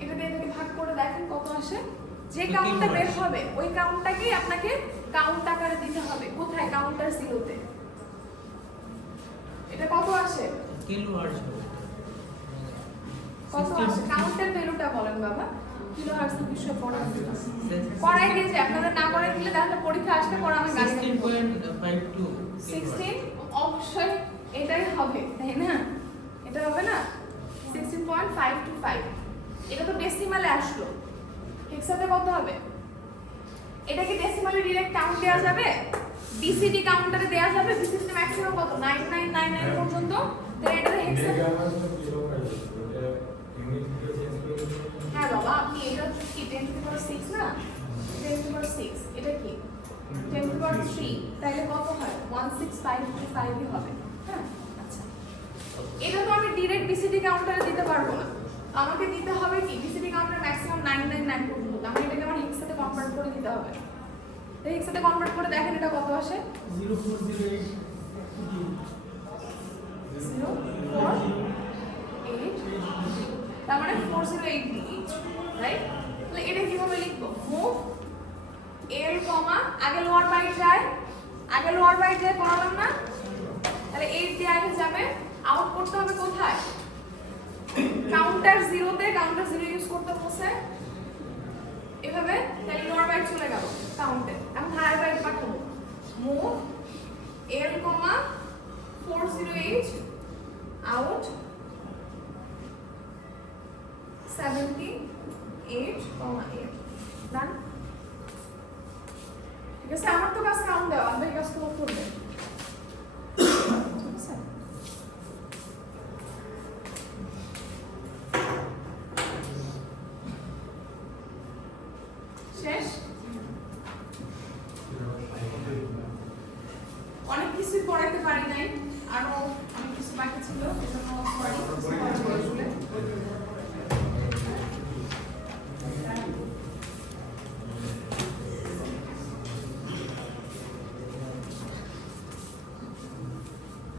এটা দিয়ে এটাকে ভাগ করে দেখেন কত আসে, যে কাউন্টটা বের হবে ওই কাউন্টটাকেই আপনাকে কাউন্ট আকারে দিতে হবে, কোথায়, কাউন্টার জিরোতে। এটা কত আসে, কিলোহার্টজ কত আসে, কাউন্টের ভ্যালুটা বলেন বাবা, কিলোহার্টজ এর বিষয় পড়াই দিয়েছে, আপনাদের না পড়াই দিলে তাহলে পরীক্ষা আসলে পরে আমি গালি দেব। 16.52 16 অবশ্যই এটাই হবে, তাই না, এটা হবে না 16.525, এটা তো ডেসিমালে আসলো, হেক্সাতে কত হবে, এটা কি ডেসিমালে ডাইরেক্ট কাউন্ট দেওয়া যাবে, বিসিডি কাউন্টারে দেওয়া যাবে, বিসিডি ম্যাক্সিমাম কত 9999 পর্যন্ত, তাহলে এটা হেক্সা, হ্যাঁ বাবা আপনি এটা কি 10 to the power 6 না, 10 to the power 6, এটা কি 10 to the power 3, তাহলে কত হয় 16525 ই হবে, হ্যাঁ আচ্ছা। এটা তো আমি ডাইরেক্ট বিসিডি কাউন্টারে দিতে পারবো না, আমাকে দিতে হবে কি বিসিডি কাউন্টার ম্যাক্সিমাম 999 পর্যন্ত, আমি এটাকে আমার হেক্সাতে কনভার্ট করে দিতে হবে, তাই হেক্সাতে কনভার্ট করে দেখেন এটা কত আসে, 0408 048, তার মানে 408 রাইট। তাহলে এটা কিভাবে লিখবো, মুভ এল কমা আগে লোয়ার বাইট যায়, আগে লোয়ার বাইট যায় পড়ালাম না, তাহলে 8 দিয়ে আগে যাবে, আউট করতে হবে কোথায়, কাউন্টার জিরোতে, কাউন্টার জিরো ইউজ করতে বলছে এভাবে, তাহলে লোয়ার বাইট চলে গেল কাউন্টে, এখন হায়ার বাইট পাঠাবো, মুভ এল কমা 408 আউট 78.8 ডান, ঠিক আছে, আমার তো কাজ কাউন্ট দেওয়া, আমাদের কাজ তো করবে, ঠিক আছে। শেষ, অনেক কিছুই পড়াইতে পারি নাই,